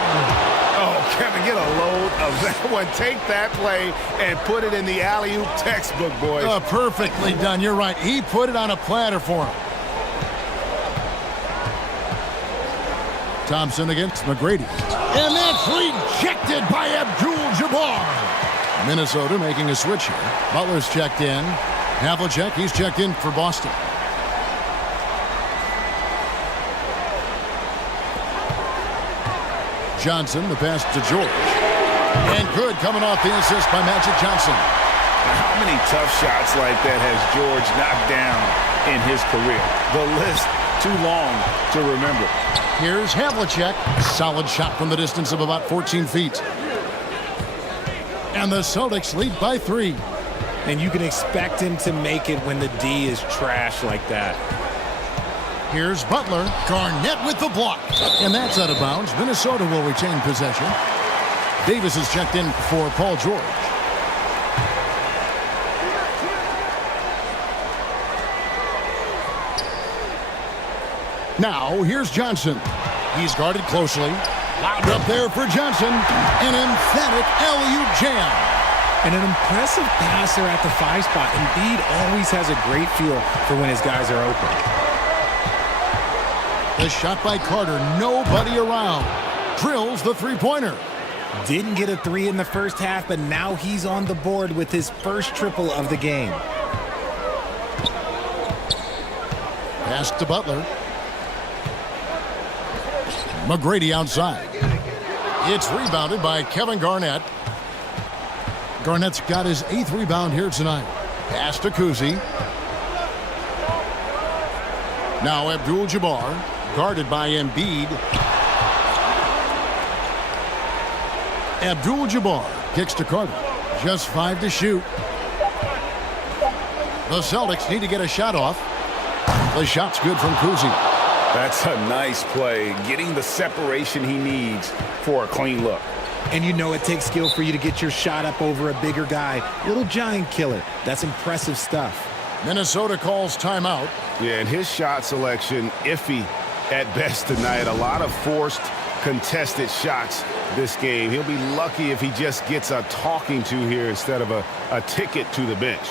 Oh, Kevin, get a load of that one. Take that play and put it in the alley-oop textbook, boys. Perfectly done. You're right. He put it on a platter for him. Thompson against McGrady. And that's rejected by Abdul-Jabbar. Minnesota making a switch here. Butler's checked in. Havlicek, he's checked in for Boston. Johnson, the pass to George. And good coming off the assist by Magic Johnson. How many tough shots like that has George knocked down in his career? The list too long to remember. Here's Havlicek. Solid shot from the distance of about 14 feet. And the Celtics lead by 3. And you can expect him to make it when the D is trash like that. Here's Butler. Garnett with the block. And that's out of bounds. Minnesota will retain possession. Davis is checked in for Paul George. Now, here's Johnson. He's guarded closely. Loud up there for Johnson. An emphatic alley-oop jam. And an impressive passer at the 5 spot. Embiid always has a great feel for when his guys are open. The shot by Carter. Nobody around. Drills the three-pointer. Didn't get a 3 in the first half, but now he's on the board with his first triple of the game. Pass to Butler. McGrady outside. It's rebounded by Kevin Garnett. Garnett's got his 8th rebound here tonight. Pass to Kuzi. Now Abdul-Jabbar, guarded by Embiid. Abdul-Jabbar kicks to Carter. Just 5 to shoot. The Celtics need to get a shot off. The shot's good from Kuzi. That's a nice play, getting the separation he needs for a clean look. And you know it takes skill for you to get your shot up over a bigger guy. Little giant killer. That's impressive stuff. Minnesota calls timeout. Yeah, and his shot selection, iffy at best tonight. A lot of forced, contested shots this game. He'll be lucky if he just gets a talking to here instead of a ticket to the bench.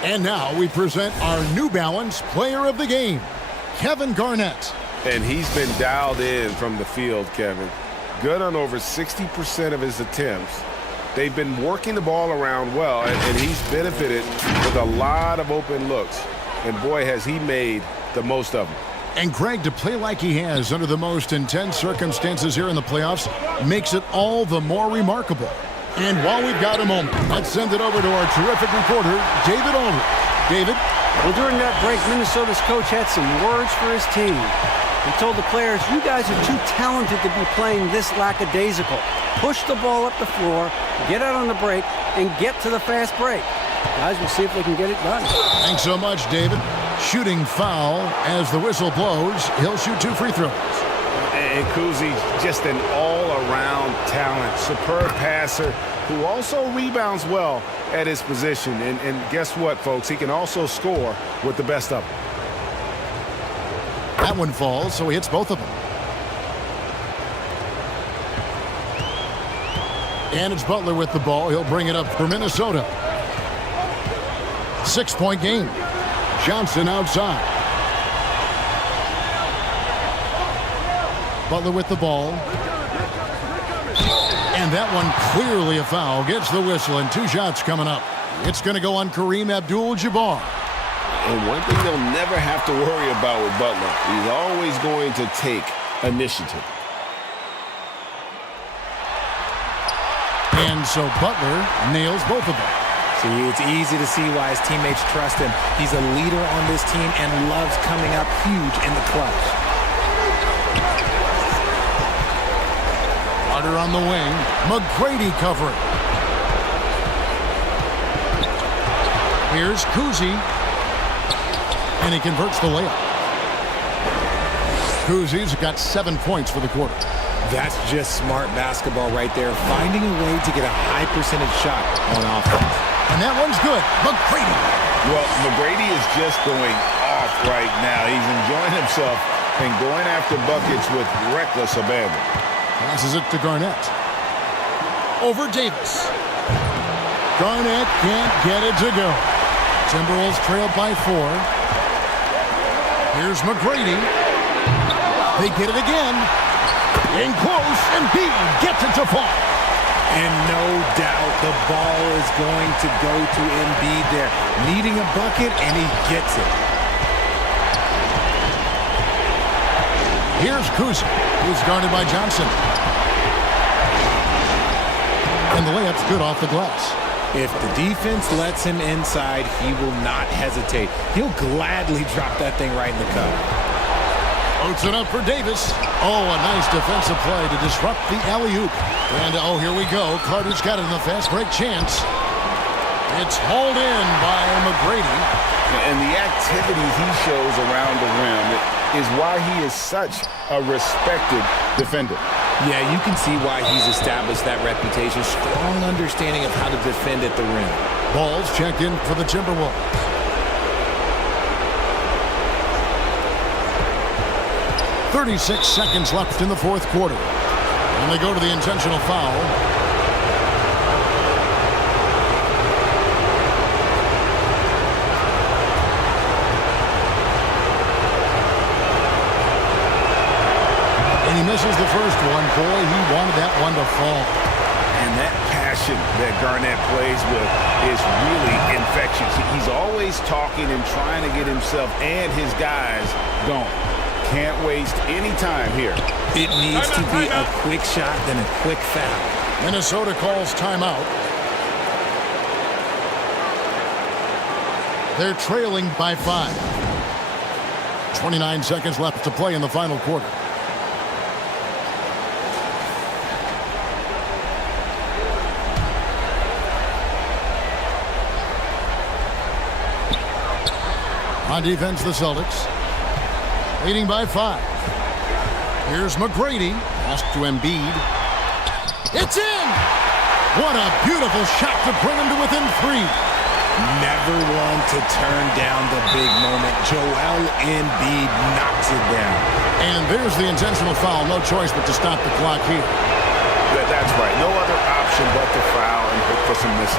And now we present our New Balance Player of the Game, Kevin Garnett. And he's been dialed in from the field, Kevin. Good on over 60% of his attempts. They've been working the ball around well, and he's benefited with a lot of open looks. And boy, has he made the most of them. And Greg, to play like he has under the most intense circumstances here in the playoffs makes it all the more remarkable. And while we've got a moment, let's send it over to our terrific reporter, David Aldridge. David? Well, during that break, Minnesota's coach had some words for his team. He told the players, you guys are too talented to be playing this lackadaisical. Push the ball up the floor, get out on the break, and get to the fast break. Guys, we'll see if they can get it done. Thanks so much, David. Shooting foul as the whistle blows. He'll shoot 2 free throws. And Kuzi, just an all-around talent, superb passer who also rebounds well at his position. And guess what, folks? He can also score with the best of them. That one falls, so he hits both of them. And it's Butler with the ball. He'll bring it up for Minnesota. 6-point game. Johnson outside. Butler with the ball. And that one clearly a foul. Gets the whistle and 2 shots coming up. It's going to go on Kareem Abdul-Jabbar. And one thing they'll never have to worry about with Butler, he's always going to take initiative. And so Butler nails both of them. See, it's easy to see why his teammates trust him. He's a leader on this team and loves coming up huge in the clutch. Carter on the wing. McGrady covering. Here's Kuzi. And he converts the layup. Kuzi's got 7 points for the quarter. That's just smart basketball right there. Finding a way to get a high percentage shot on offense. And that one's good. McGrady. Well, McGrady is just going off right now. He's enjoying himself and going after buckets with reckless abandon. Passes it to Garnett. Over Davis. Garnett can't get it to go. Timberwolves trail by 4. Here's McGrady. They get it again. In close, and B gets it to fall. And no doubt the ball is going to go to Embiid there. Needing a bucket, and he gets it. Here's Kuzi, who's guarded by Johnson. And the layup's good off the glass. If the defense lets him inside, he will not hesitate. He'll gladly drop that thing right in the cup. Puts it up for Davis. Oh, a nice defensive play to disrupt the alley-oop. And, oh, here we go. Carter's got it in the fast break chance. It's hauled in by McGrady. And the activity he shows around the rim is why he is such a respected defender. Yeah, you can see why he's established that reputation. Strong understanding of how to defend at the rim. Ball's checked in for the Timberwolves. 36 seconds left in the fourth quarter. And they go to the intentional foul. And he misses the first one. Boy, he wanted that one to fall. And that passion that Garnett plays with is really infectious. He's always talking and trying to get himself and his guys going. Can't waste any time here. It needs to be a quick shot, then a quick foul. Minnesota calls timeout. They're trailing by 5. 29 seconds left to play in the final quarter. On defense, the Celtics. Leading by 5. Here's McGrady. Pass to Embiid. It's in! What a beautiful shot to bring him to within 3. Never one to turn down the big moment. Joel Embiid knocks it down. And there's the intentional foul. No choice but to stop the clock here. That's right. No other option but to foul and look for some misses.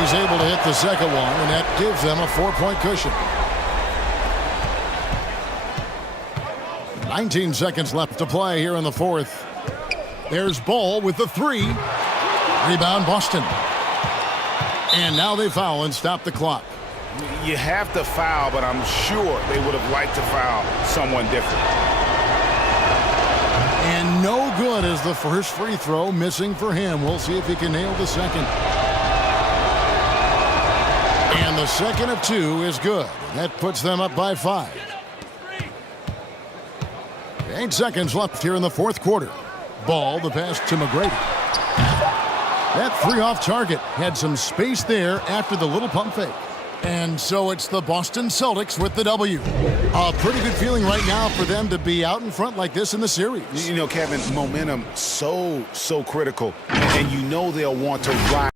He's able to hit the second one, and that gives them a 4-point cushion. 19 seconds left to play here in the fourth. There's Ball with the 3. Rebound, Boston. And now they foul and stop the clock. You have to foul, but I'm sure they would have liked to foul someone different. And no good as the first free throw missing for him. We'll see if he can nail the second. And the second of 2 is good. That puts them up by 5. 8 seconds left here in the fourth quarter. Ball, the pass to McGrady. That three off target had some space there after the little pump fake. And so it's the Boston Celtics with the W. A pretty good feeling right now for them to be out in front like this in the series. You know, Kevin, momentum so critical. And you know they'll want to ride.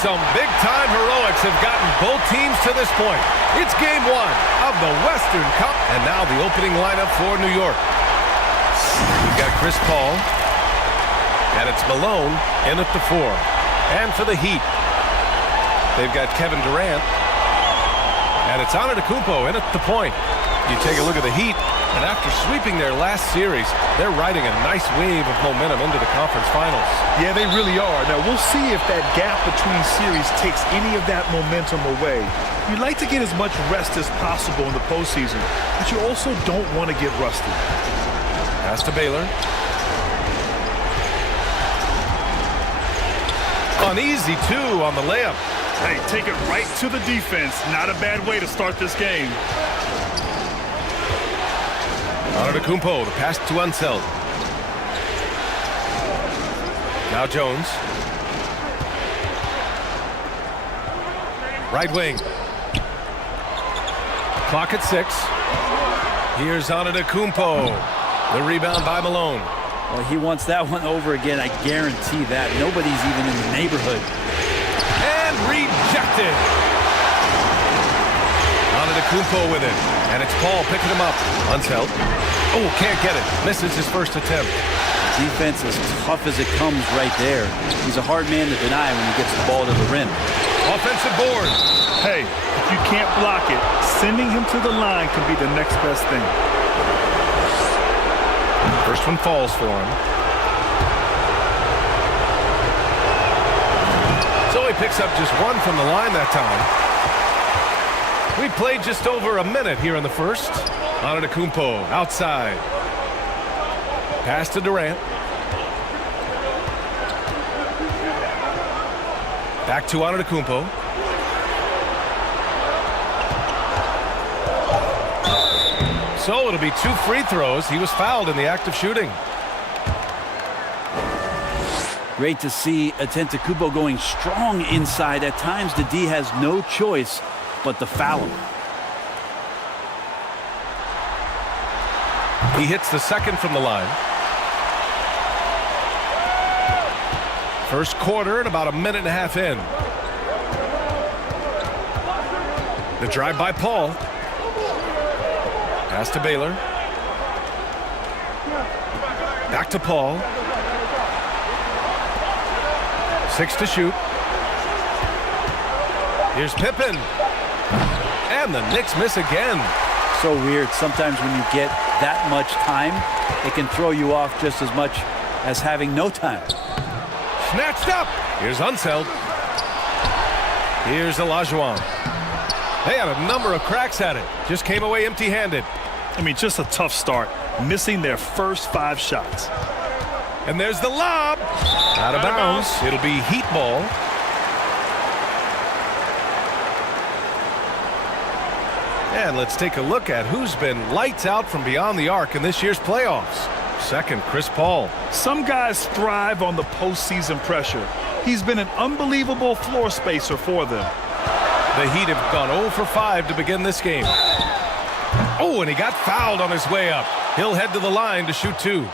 Some big-time heroics have gotten both teams to this point. It's game one of the Western Cup. And now the opening lineup for New York. We've got Chris Paul. And it's Malone in at the 4. And for the Heat, they've got Kevin Durant. And it's Antetokounmpo in at the point. You take a look at the Heat, and after sweeping their last series, they're riding a nice wave of momentum into the conference finals. Yeah, they really are. Now, we'll see if that gap between series takes any of that momentum away. You'd like to get as much rest as possible in the postseason, but you also don't want to get rusty. Pass to Baylor. An easy 2 on the layup. Hey, take it right to the defense. Not a bad way to start this game. Antetokounmpo, the pass to Unseld. Now Jones. Right wing. Clock at 6. Here's Antetokounmpo. The rebound by Malone. Well, he wants that one over again. I guarantee that. Nobody's even in the neighborhood. And rejected. Antetokounmpo with it. And it's Paul picking him up. Unseld. Oh, can't get it. Misses his first attempt. Defense as tough as it comes right there. He's a hard man to deny when he gets the ball to the rim. Offensive board. Hey, if you can't block it, sending him to the line can be the next best thing. First one falls for him. So he picks up just 1 from the line that time. We played just over a minute here in the first. Antetokounmpo outside. Pass to Durant. Back to Antetokounmpo. So it'll be 2 free throws. He was fouled in the act of shooting. Great to see Antetokounmpo going strong inside. At times the D has no choice but to foul him. He hits the second from the line. First quarter and about a minute and a half in. The drive by Paul. Pass to Baylor. Back to Paul. 6 to shoot. Here's Pippen. And the Knicks miss again. So weird. Sometimes when you get that much time, it can throw you off just as much as having no time. Snatched up. Here's Unseld. Here's Olajuwon. They had a number of cracks at it. Just came away empty-handed. I mean, just a tough start. Missing their first 5 shots. And there's the lob. Out of bounds. It'll be Heat ball. And let's take a look at who's been lights out from beyond the arc in this year's playoffs. Second, Chris Paul. Some guys thrive on the postseason pressure. He's been an unbelievable floor spacer for them. The Heat have gone 0 for 5 to begin this game. Oh, and he got fouled on his way up. He'll head to the line to shoot 2.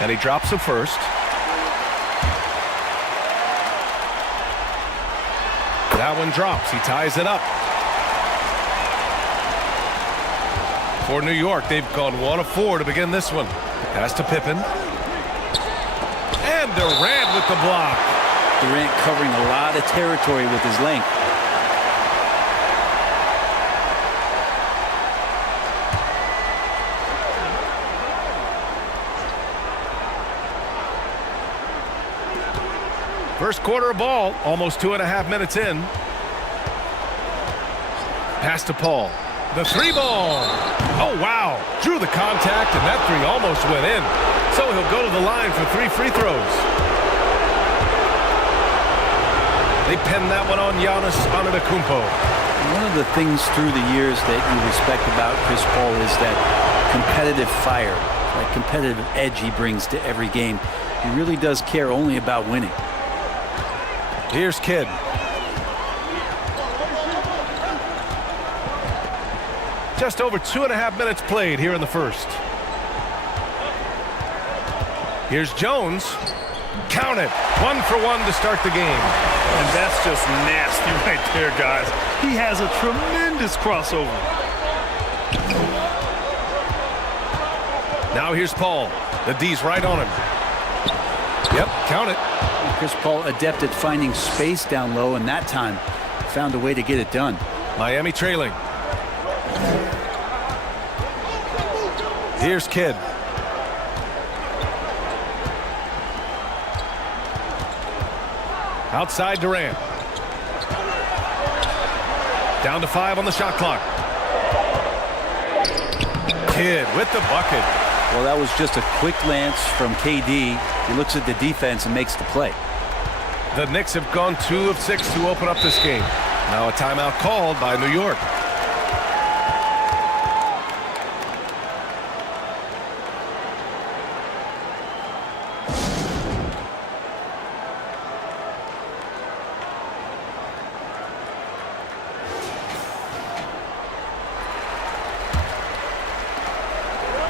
And he drops the first. That one drops. He ties it up. For New York, they've gone 1 of 4 to begin this one. Pass to Pippen. And Durant with the block. Durant covering a lot of territory with his length. First quarter of ball, almost 2.5 minutes in. Pass to Paul. The three ball. Oh, wow. Drew the contact, and that three almost went in. So he'll go to the line for 3 free throws. They pinned that one on Giannis Antetokounmpo. One of the things through the years that you respect about Chris Paul is that competitive fire, that competitive edge he brings to every game. He really does care only about winning. Here's Kidd. Just over 2.5 minutes played here in the first. Here's Jones. Count it. 1 for 1 to start the game. And that's just nasty right there, guys. He has a tremendous crossover. Now here's Paul. The D's right on him. Yep, count it. Chris Paul adept at finding space down low, and that time found a way to get it done. Miami trailing. Here's Kidd. Outside Durant. Down to 5 on the shot clock. Kidd with the bucket. Well, that was just a quick glance from KD. He looks at the defense and makes the play. The Knicks have gone 2 of 6 to open up this game. Now a timeout called by New York.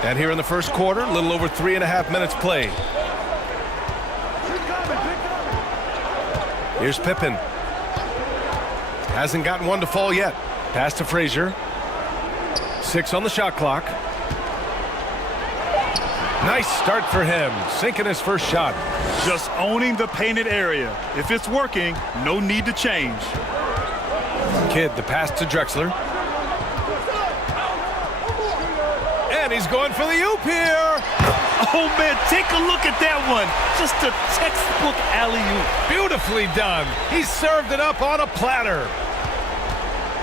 And here in the first quarter, a little over 3.5 minutes played. Here's Pippen. Hasn't gotten one to fall yet. Pass to Frazier. 6 on the shot clock. Nice start for him. Sinking his first shot. Just owning the painted area. If it's working, no need to change. Kidd, the pass to Drexler. And he's going for the oop here. Oh, man, take a look at that one. Just a textbook alley-oop. Beautifully done. He served it up on a platter.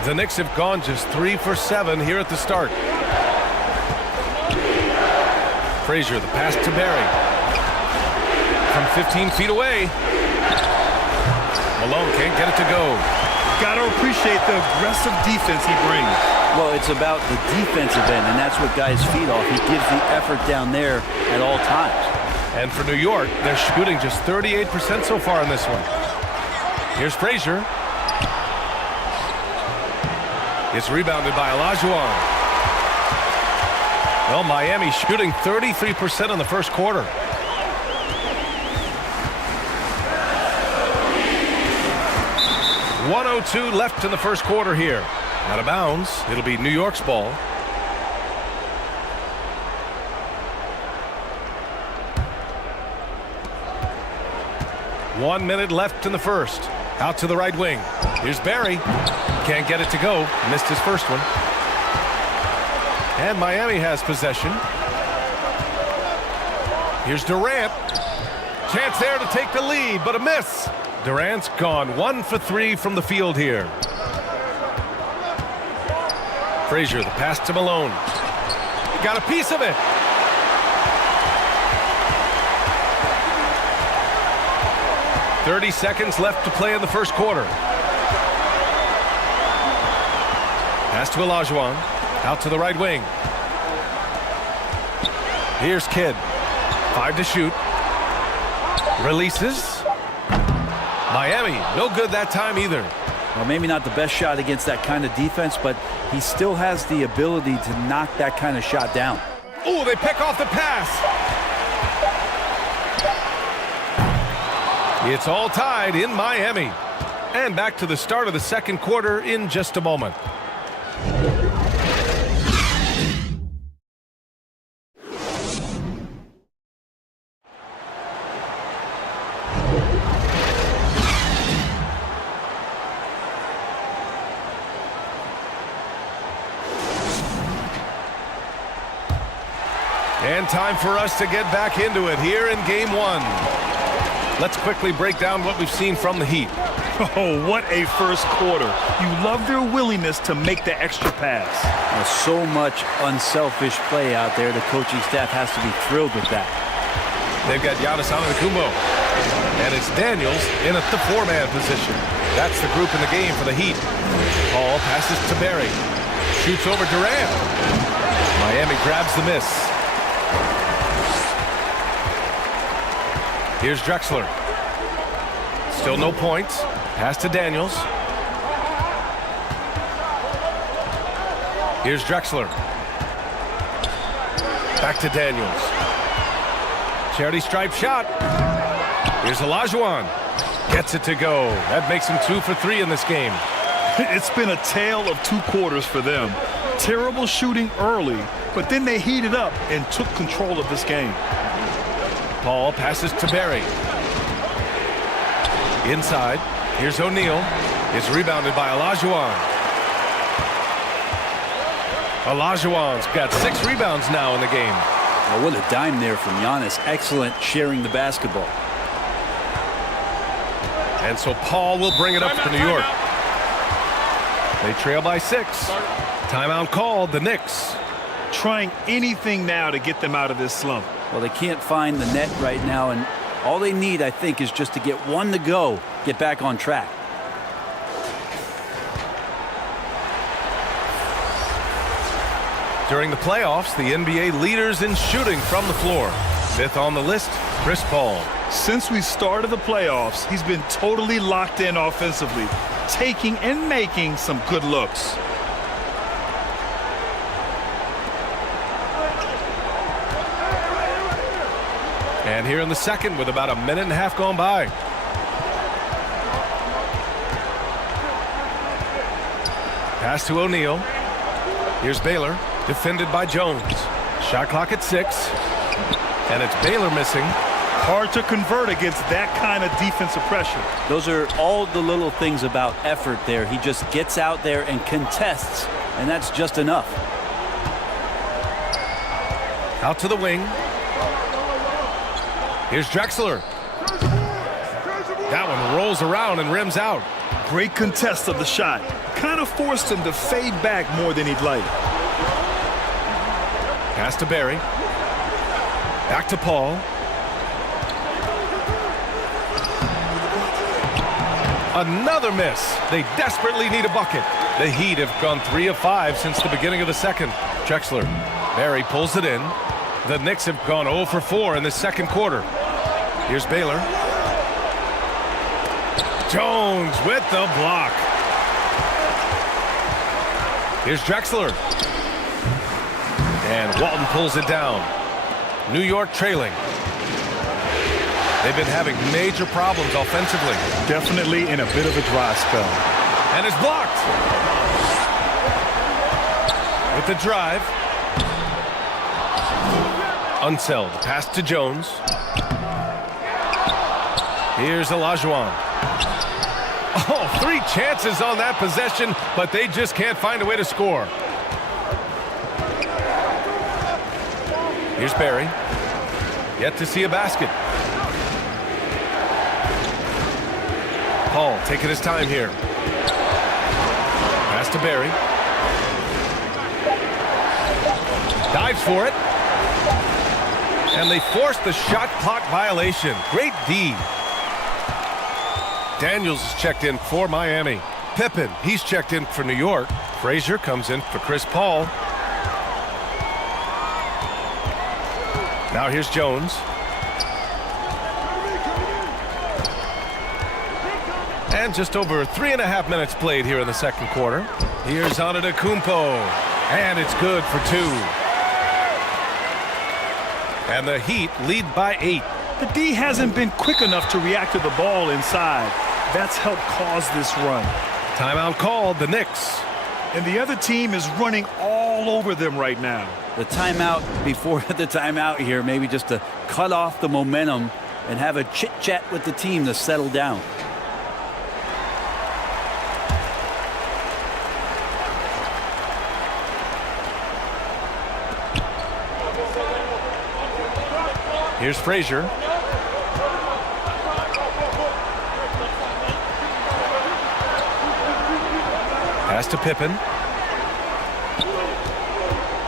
The Knicks have gone just 3 for 7 here at the start. Frazier, the pass to Barry. From 15 feet away. Malone can't get it to go. Got to appreciate the aggressive defense he brings. Well, it's about the defensive end, and that's what guys feed off. He gives the effort down there at all times. And for New York, they're shooting just 38% so far in this one. Here's Frazier. It's rebounded by Olajuwon. Well, Miami shooting 33% in the first quarter. .102 left in the first quarter here. Out of bounds. It'll be New York's ball. One minute left in the first. Out to the right wing. Here's Barry. Can't get it to go. Missed his first one. And Miami has possession. Here's Durant. Chance there to take the lead, but a miss. Durant's gone 1 for 3 from the field here. Frazier, the pass to Malone. Got a piece of it. .30 seconds left to play in the first quarter. Pass to Olajuwon. Out to the right wing. Here's Kidd. 5 to shoot. Releases. Miami, no good that time either. Well, maybe not the best shot against that kind of defense, but he still has the ability to knock that kind of shot down. Oh, they pick off the pass. It's all tied in Miami. And back to the start of the second quarter in just a moment. And time for us to get back into it here in game one. Let's quickly break down what we've seen from the Heat. Oh, what a first quarter. You love their willingness to make the extra pass. So much unselfish play out there. The coaching staff has to be thrilled with that. They've got Giannis Antetokounmpo. And it's Daniels in at the 4-man position. That's the group in the game for the Heat. Paul passes to Barry. Shoots over Durant. Miami grabs the miss. Here's Drexler. Still no points. Pass to Daniels. Here's Drexler. Back to Daniels. Charity stripe shot. Here's Olajuwon. Gets it to go. That makes him 2 for 3 in this game. It's been a tale of 2 quarters for them. Terrible shooting early, but then they heated up and took control of this game. Paul passes to Barry. Inside. Here's O'Neal. It's rebounded by Olajuwon. Olajuwon's got 6 rebounds now in the game. Oh, what a dime there from Giannis. Excellent sharing the basketball. And so Paul will bring it up for New York. They trail by 6. Timeout called, the Knicks. Trying anything now to get them out of this slump. Well, they can't find the net right now, and all they need, I think, is just to get one to go, get back on track. During the playoffs, the NBA leaders in shooting from the floor. 5th on the list, Chris Paul. Since we started the playoffs, he's been totally locked in offensively, taking and making some good looks. And here in the second with about a minute and a half gone by. Pass to O'Neal. Here's Baylor, defended by Jones. Shot clock at 6. And it's Baylor missing. Hard to convert against that kind of defensive pressure. Those are all the little things about effort there. He just gets out there and contests, and that's just enough. Out to the wing. Here's Drexler. That one rolls around and rims out. Great contest of the shot. Kind of forced him to fade back more than he'd like. Pass to Barry. Back to Paul. Another miss. They desperately need a bucket. The Heat have gone 3 of 5 since the beginning of the second. Drexler. Barry pulls it in. The Knicks have gone 0 for 4 in the second quarter. Here's Baylor. Jones with the block. Here's Drexler. And Walton pulls it down. New York trailing. They've been having major problems offensively. Definitely in a bit of a dry spell. And it's blocked. With the drive. Unseld. Pass to Jones. Here's Olajuwon. Oh, 3 chances on that possession, but they just can't find a way to score. Here's Barry. Yet to see a basket. Paul taking his time here. Pass to Barry. Dives for it. And they force the shot clock violation. Great D. Daniels is checked in for Miami. Pippen, he's checked in for New York. Frazier comes in for Chris Paul. Now here's Jones. And just over 3.5 minutes played here in the second quarter. Here's Antetokounmpo. And it's good for 2. And the Heat lead by 8. The D hasn't been quick enough to react to the ball inside. That's helped cause this run. Timeout called, the Knicks. And the other team is running all over them right now. The timeout before the timeout here, maybe just to cut off the momentum and have a chit-chat with the team to settle down. Here's Frazier. Pass to Pippen.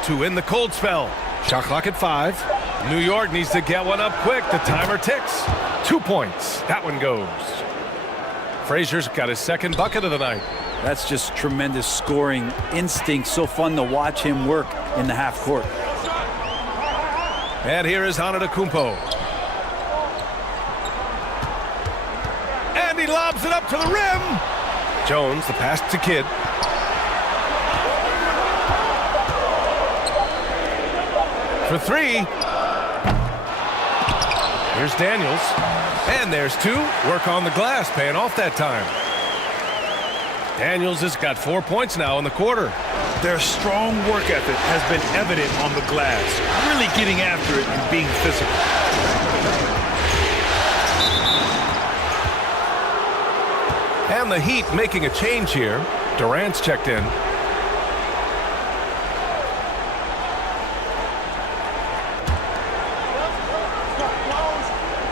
2 in the cold spell. Shot clock at 5. New York needs to get one up quick. The timer ticks. 2 points. That one goes. Frazier's got his second bucket of the night. That's just tremendous scoring instinct. So fun to watch him work in the half court. And here is Antetokounmpo. And he lobs it up to the rim. Jones, the pass to Kidd. For 3. Here's Daniels. And there's 2. Work on the glass, paying off that time. Daniels has got 4 points now in the quarter. Their strong work ethic has been evident on the glass, really getting after it and being physical. And the Heat making a change here. Durant's checked in.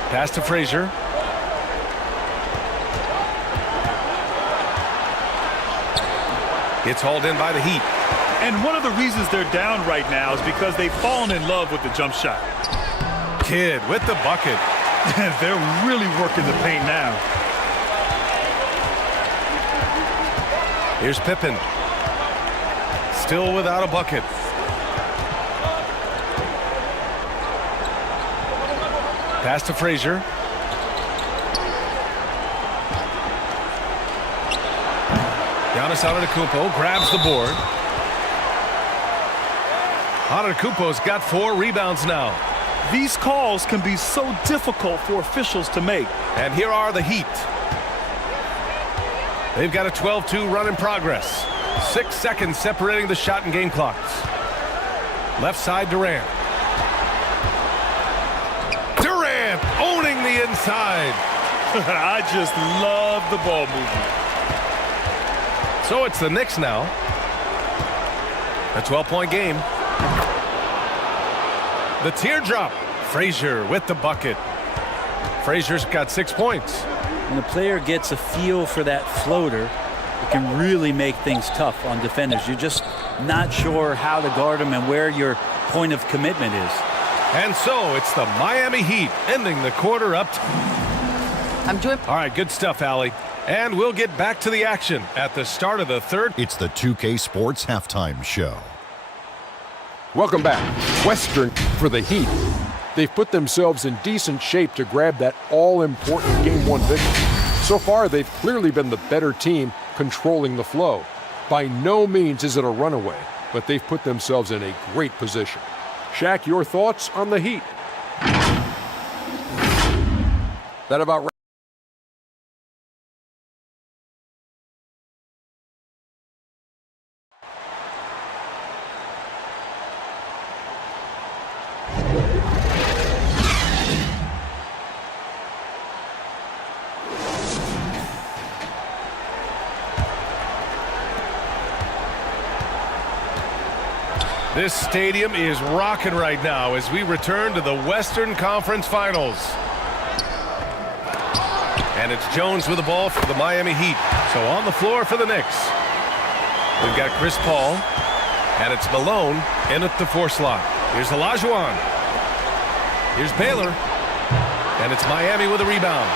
Pass to Frazier. It's hauled in by the Heat. And one of the reasons they're down right now is because they've fallen in love with the jump shot. Kidd with the bucket. They're really working the paint now. Here's Pippen. Still without a bucket. Pass to Frazier. Giannis Antetokounmpo grabs the board. Antetokounmpo's got 4 rebounds now. These calls can be so difficult for officials to make. And here are the Heat. They've got a 12-2 run in progress. 6 seconds separating the shot and game clocks. Left side, Durant. Durant owning the inside. I just love the ball movement. So it's the Knicks now. A 12-point game. The teardrop. Frazier with the bucket. Frazier's got 6 points. When a player gets a feel for that floater, it can really make things tough on defenders. You're just not sure how to guard them and where your point of commitment is. And so it's the Miami Heat ending the quarter up. All right, good stuff, Allie. And we'll get back to the action at the start of the third. It's the 2K Sports Halftime Show. Welcome back. Western for the Heat. They've put themselves in decent shape to grab that all-important Game 1 victory. So far, they've clearly been the better team controlling the flow. By no means is it a runaway, but they've put themselves in a great position. Shaq, your thoughts on the Heat? That about right? This stadium is rocking right now as we return to the Western Conference Finals. And it's Jones with the ball for the Miami Heat. So on the floor for the Knicks. We've got Chris Paul, and it's Malone in at the 4 slot. Here's Olajuwon. Here's Baylor, and it's Miami with a rebound.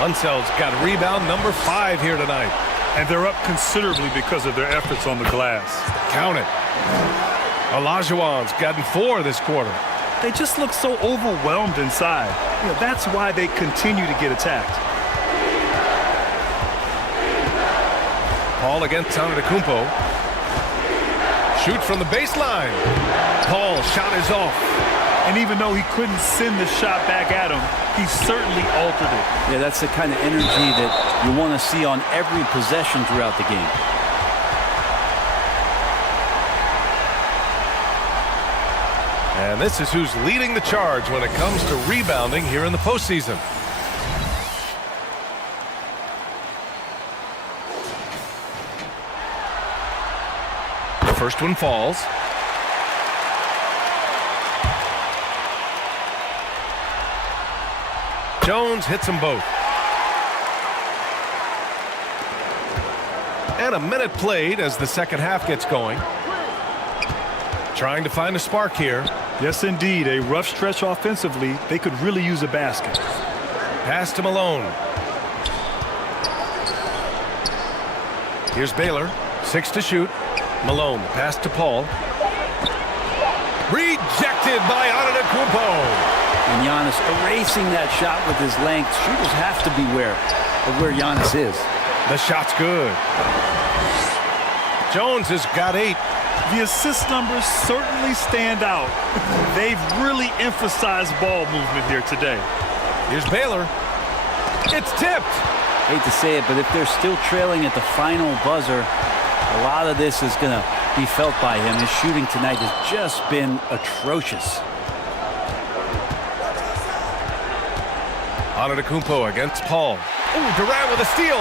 Unsell's got rebound number 5 here tonight. And they're up considerably because of their efforts on the glass. Count it. Olajuwon's gotten 4 this quarter. They just look so overwhelmed inside. You know, that's why they continue to get attacked. Paul against Antetokounmpo. Shoot from the baseline. Paul's shot is off. And even though he couldn't send the shot back at him, he certainly altered it. Yeah, that's the kind of energy that you want to see on every possession throughout the game. And this is who's leading the charge when it comes to rebounding here in the postseason. The first one falls. Jones hits them both. And a minute played as the second half gets going. Trying to find a spark here. Yes, indeed. A rough stretch offensively. They could really use a basket. Pass to Malone. Here's Baylor. 6 to shoot. Malone. Pass to Paul. Rejected by Antetokounmpo. And Giannis erasing that shot with his length. Shooters have to beware of where Giannis is. The shot's good. Jones has got 8. The assist numbers certainly stand out. They've really emphasized ball movement here today. Here's Baylor. It's tipped. Hate to say it, but if they're still trailing at the final buzzer, a lot of this is going to be felt by him. His shooting tonight has just been atrocious. Antetokounmpo against Paul. Ooh, Durant with a steal.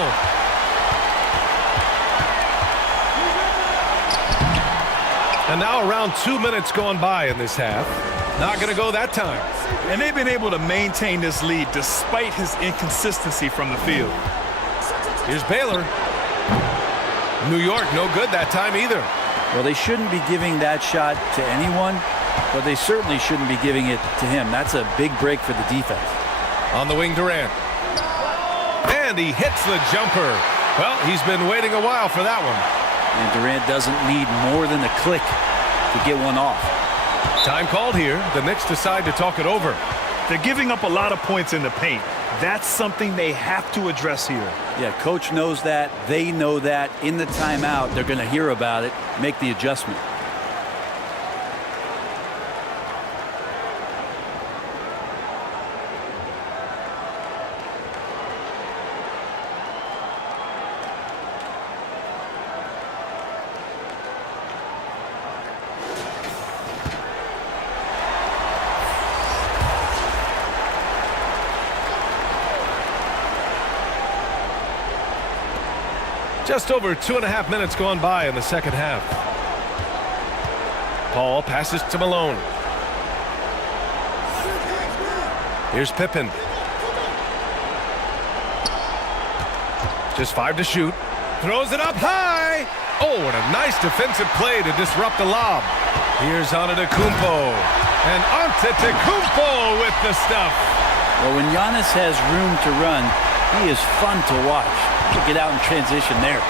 And now around 2 minutes gone by in this half. Not going to go that time. And they've been able to maintain this lead despite his inconsistency from the field. Here's Baylor. New York, no good that time either. Well, they shouldn't be giving that shot to anyone, but they certainly shouldn't be giving it to him. That's a big break for the defense. On the wing, Durant. And he hits the jumper. Well, he's been waiting a while for that one. And Durant doesn't need more than a click to get one off. Time called here. The Knicks decide to talk it over. They're giving up a lot of points in the paint. That's something they have to address here. Yeah, coach knows that. They know that. In the timeout, they're going to hear about it, make the adjustment. Just over 2.5 minutes gone by in the second half. Paul passes to Malone. Here's Pippen. Just 5 to shoot. Throws it up high. Oh, and a nice defensive play to disrupt the lob. Here's Antetokounmpo. And Antetokounmpo with the stuff. Well, when Giannis has room to run, he is fun to watch. To get out in transition there.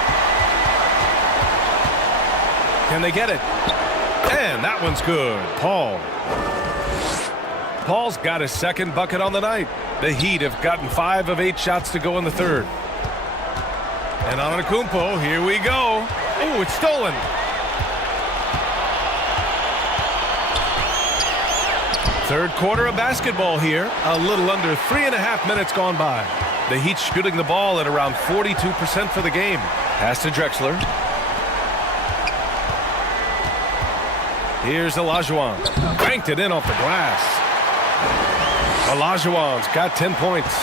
Can they get it? And that one's good. Paul. Paul's got his second bucket on the night. The Heat have gotten 5 of 8 shots to go in the third. And Antetokounmpo, here we go. Oh, it's stolen. Third quarter of basketball here. A little under 3.5 minutes gone by. The Heat shooting the ball at around 42% for the game. Pass to Drexler. Here's Olajuwon. Banked it in off the glass. Olajuwon's got 10 points.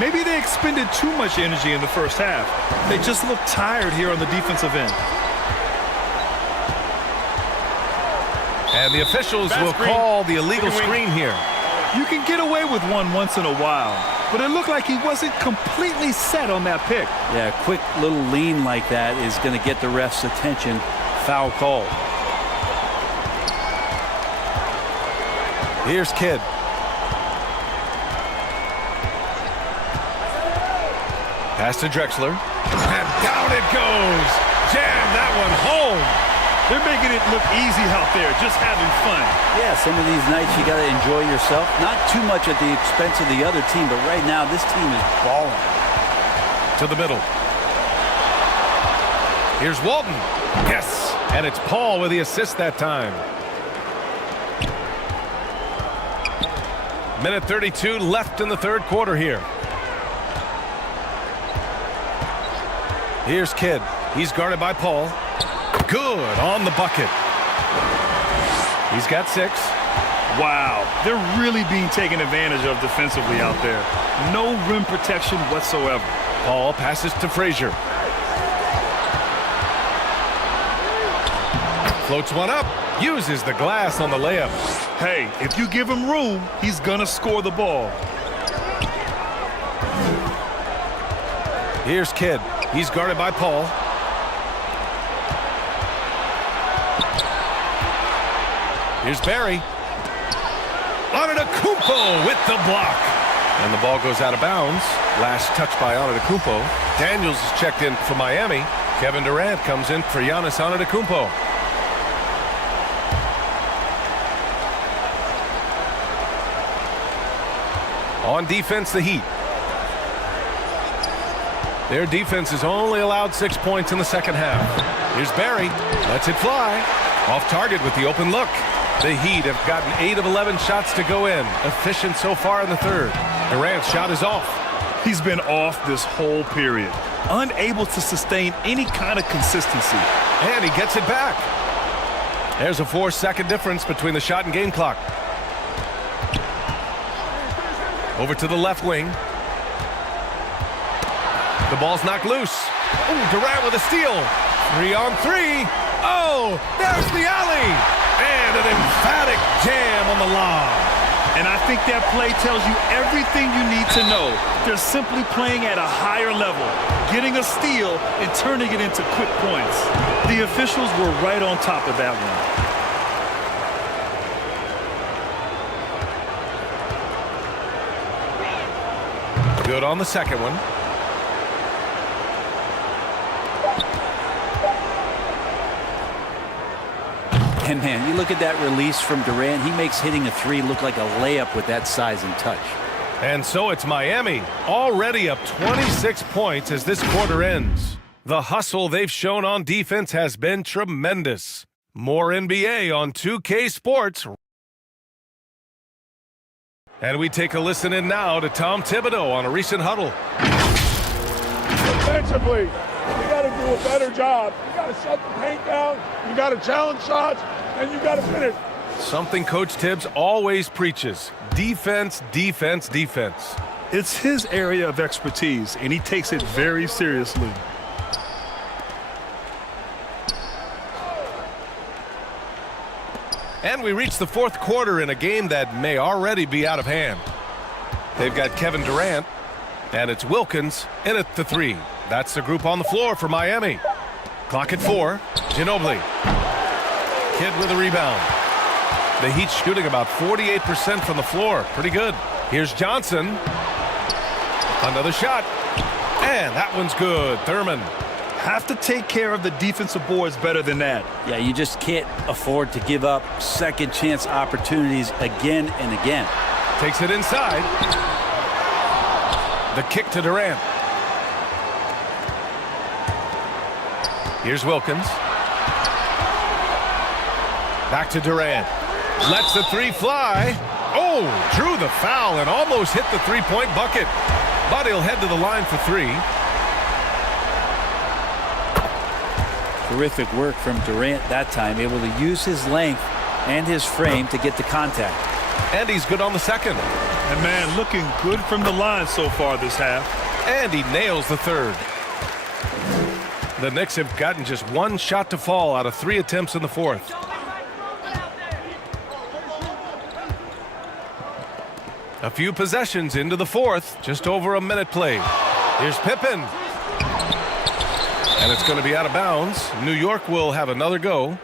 Maybe they expended too much energy in the first half. They just look tired here on the defensive end. And the officials will call the illegal screen here. You can get away with one once in a while, but it looked like he wasn't completely set on that pick. Yeah, a quick little lean like that is going to get the ref's attention. Foul call. Here's Kidd. Pass to Drexler. And down it goes. Jam that one home. They're making it look easy out there, just having fun. Yeah, some of these nights you got to enjoy yourself. Not too much at the expense of the other team, but right now this team is balling. To the middle. Here's Walton. Yes. And it's Paul with the assist that time. Minute 32 left in the third quarter here. Here's Kidd. He's guarded by Paul. Good on the bucket. He's got 6. Wow, they're really being taken advantage of defensively out there. No rim protection whatsoever. Paul passes to Frazier. Floats one up. Uses the glass on the layup. Hey, if you give him room, he's gonna score the ball. Here's Kidd. He's guarded by Paul. Here's Barry. Antetokounmpo with the block. And the ball goes out of bounds. Last touch by Antetokounmpo. Daniels is checked in for Miami. Kevin Durant comes in for Giannis Antetokounmpo. On defense, the Heat. Their defense has only allowed 6 points in the second half. Here's Barry. Lets it fly. Off target with the open look. The Heat have gotten 8 of 11 shots to go in. Efficient so far in the third. Durant's shot is off. He's been off this whole period. Unable to sustain any kind of consistency. And he gets it back. There's a 4-second difference between the shot and game clock. Over to the left wing. The ball's knocked loose. Ooh, Durant with a steal. 3 on 3. Oh, there's the alley. And an emphatic jam on the lob. And I think that play tells you everything you need to know. They're simply playing at a higher level, getting a steal and turning it into quick points. The officials were right on top of that one. Good on the second one. And man, you look at that release from Durant, he makes hitting a 3 look like a layup with that size and touch. And so it's Miami, already up 26 points as this quarter ends. The hustle they've shown on defense has been tremendous. More NBA on 2K Sports. And we take a listen in now to Tom Thibodeau on a recent huddle. Defensively, you got to do a better job. You got to shut the paint down. You got to challenge shots, and you got to finish. Something Coach Tibbs always preaches: defense, defense, defense. It's his area of expertise, and he takes it very seriously. And we reach the fourth quarter in a game that may already be out of hand. They've got Kevin Durant, and it's Wilkins in at the 3. That's the group on the floor for Miami. Clock at 4. Ginobili. Kidd with a rebound. The Heat shooting about 48% from the floor. Pretty good. Here's Johnson. Another shot. And that one's good. Thurman. Have to take care of the defensive boards better than that. Yeah, you just can't afford to give up second chance opportunities again and again. Takes it inside. The kick to Durant. Here's Wilkins. Back to Durant. Lets the 3 fly. Oh, drew the foul and almost hit the 3-point bucket. But he'll head to the line for 3. Terrific work from Durant that time, able to use his length and his frame to get the contact. And he's good on the second. And man, looking good from the line so far this half. And he nails the third. The Knicks have gotten just 1 shot to fall out of 3 attempts in the fourth. A few possessions into the fourth, just over a minute played. Here's Pippen. And it's going to be out of bounds. New York will have another go.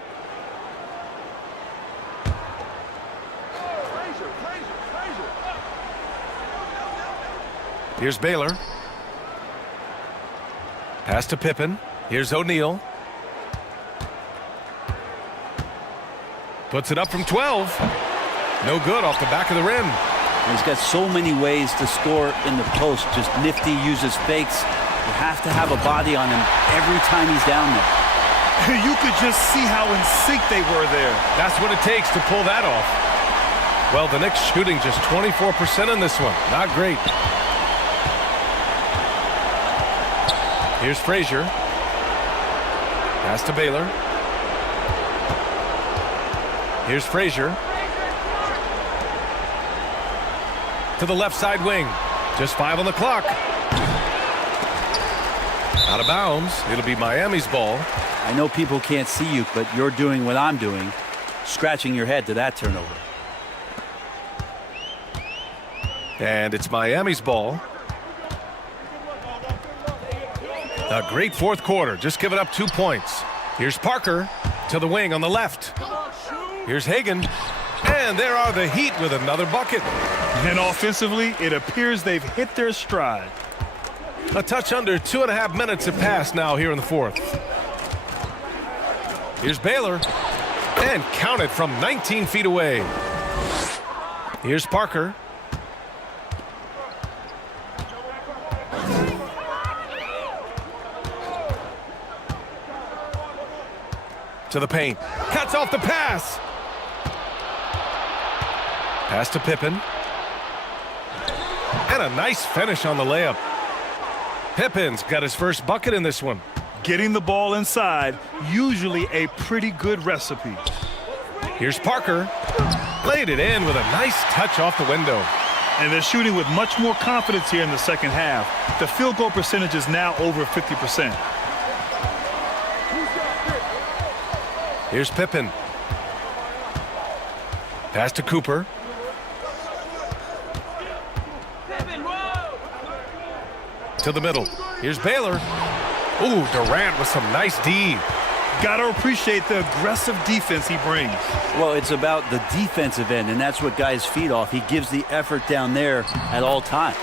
Here's Baylor. Pass to Pippen. Here's O'Neal. Puts it up from 12. No good off the back of the rim. He's got so many ways to score in the post. Just nifty, uses fakes. You have to have a body on him every time he's down there. You could just see how in sync they were there. That's what it takes to pull that off. Well, the Knicks shooting just 24% in this one. Not great. Here's Frazier. Pass to Baylor. Here's Frazier. To the left side wing. Just 5 on the clock. Out of bounds. It'll be Miami's ball. I know people can't see you, but you're doing what I'm doing. Scratching your head to that turnover. And it's Miami's ball. A great fourth quarter. Just giving up 2 points. Here's Parker to the wing on the left. Here's Hagan. And there are the Heat with another bucket. And offensively, it appears they've hit their stride. A touch under 2.5 minutes have passed now here in the fourth. Here's Baylor. And counted from 19 feet away. Here's Parker. To the paint. Cuts off the pass. Pass to Pippen. And a nice finish on the layup. Pippen's got his first bucket in this one. Getting the ball inside, usually a pretty good recipe. Here's Parker. Laid it in with a nice touch off the window. And they're shooting with much more confidence here in the second half. The field goal percentage is now over 50%. Here's Pippen. Pass to Cooper. To the middle. Here's Baylor. Ooh, Durant with some nice D. Got to appreciate the aggressive defense he brings. Well, it's about the defensive end, and that's what guys feed off. He gives the effort down there at all times.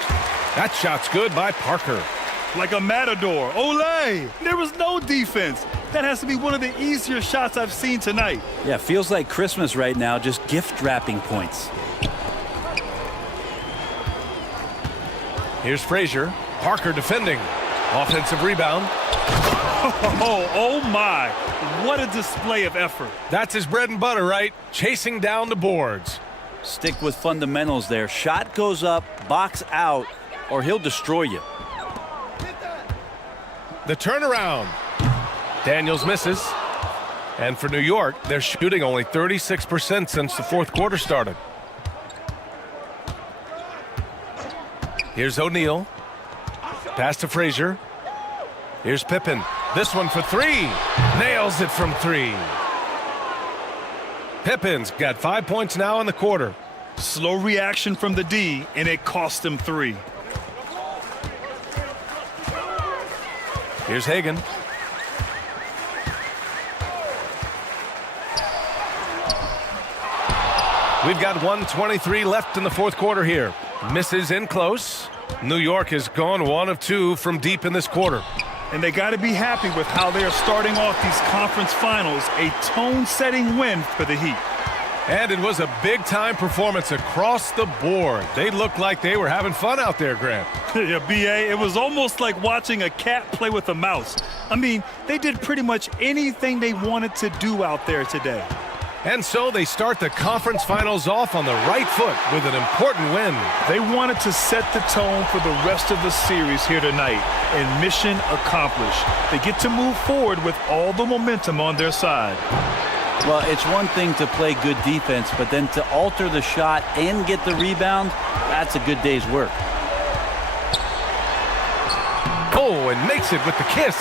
That shot's good by Parker. Like a matador. Olay! There was no defense. That has to be one of the easier shots I've seen tonight. Yeah, feels like Christmas right now, just gift wrapping points. Here's Frazier. Parker defending. Offensive rebound. Oh my. What a display of effort. That's his bread and butter, right? Chasing down the boards. Stick with fundamentals there. Shot goes up, box out, or he'll destroy you. The turnaround. Daniels misses. And for New York, they're shooting only 36% since the fourth quarter started. Here's O'Neal. Pass to Frazier. Here's Pippen. This one for three. Nails it from three. Pippen's got 5 points now in the quarter. Slow reaction from the D, and it cost him 3. Here's Hagan. We've got 1:23 left in the fourth quarter here. Misses in close. New York has gone 1 of 2 from deep in this quarter. And they got to be happy with how they are starting off these conference finals. A tone-setting win for the Heat. And it was a big-time performance across the board. They looked like they were having fun out there, Grant. Yeah, B.A., it was almost like watching a cat play with a mouse. I mean, they did pretty much anything they wanted to do out there today. And so they start the conference finals off on the right foot with an important win. They wanted to set the tone for the rest of the series here tonight, and mission accomplished. They get to move forward with all the momentum on their side. Well, it's one thing to play good defense, but then to alter the shot and get the rebound, that's a good day's work. Oh, and makes it with the kiss.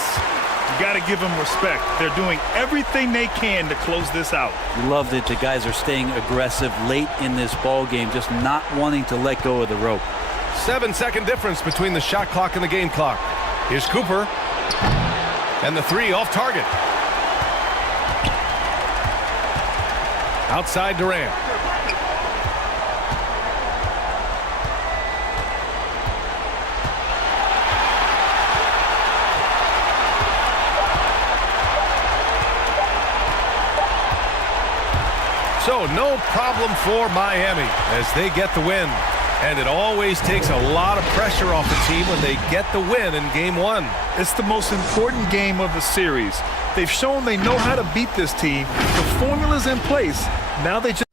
You got to give them respect. They're doing everything they can to close this out. Love that the guys are staying aggressive late in this ball game, just not wanting to let go of the rope. 7-second difference between the shot clock and the game clock. Here's Cooper. And the three off target. Outside Durant. So no problem for Miami as they get the win. And it always takes a lot of pressure off the team when they get the win in game one. It's the most important game of the series. They've shown they know how to beat this team. The formula's in place. Now they just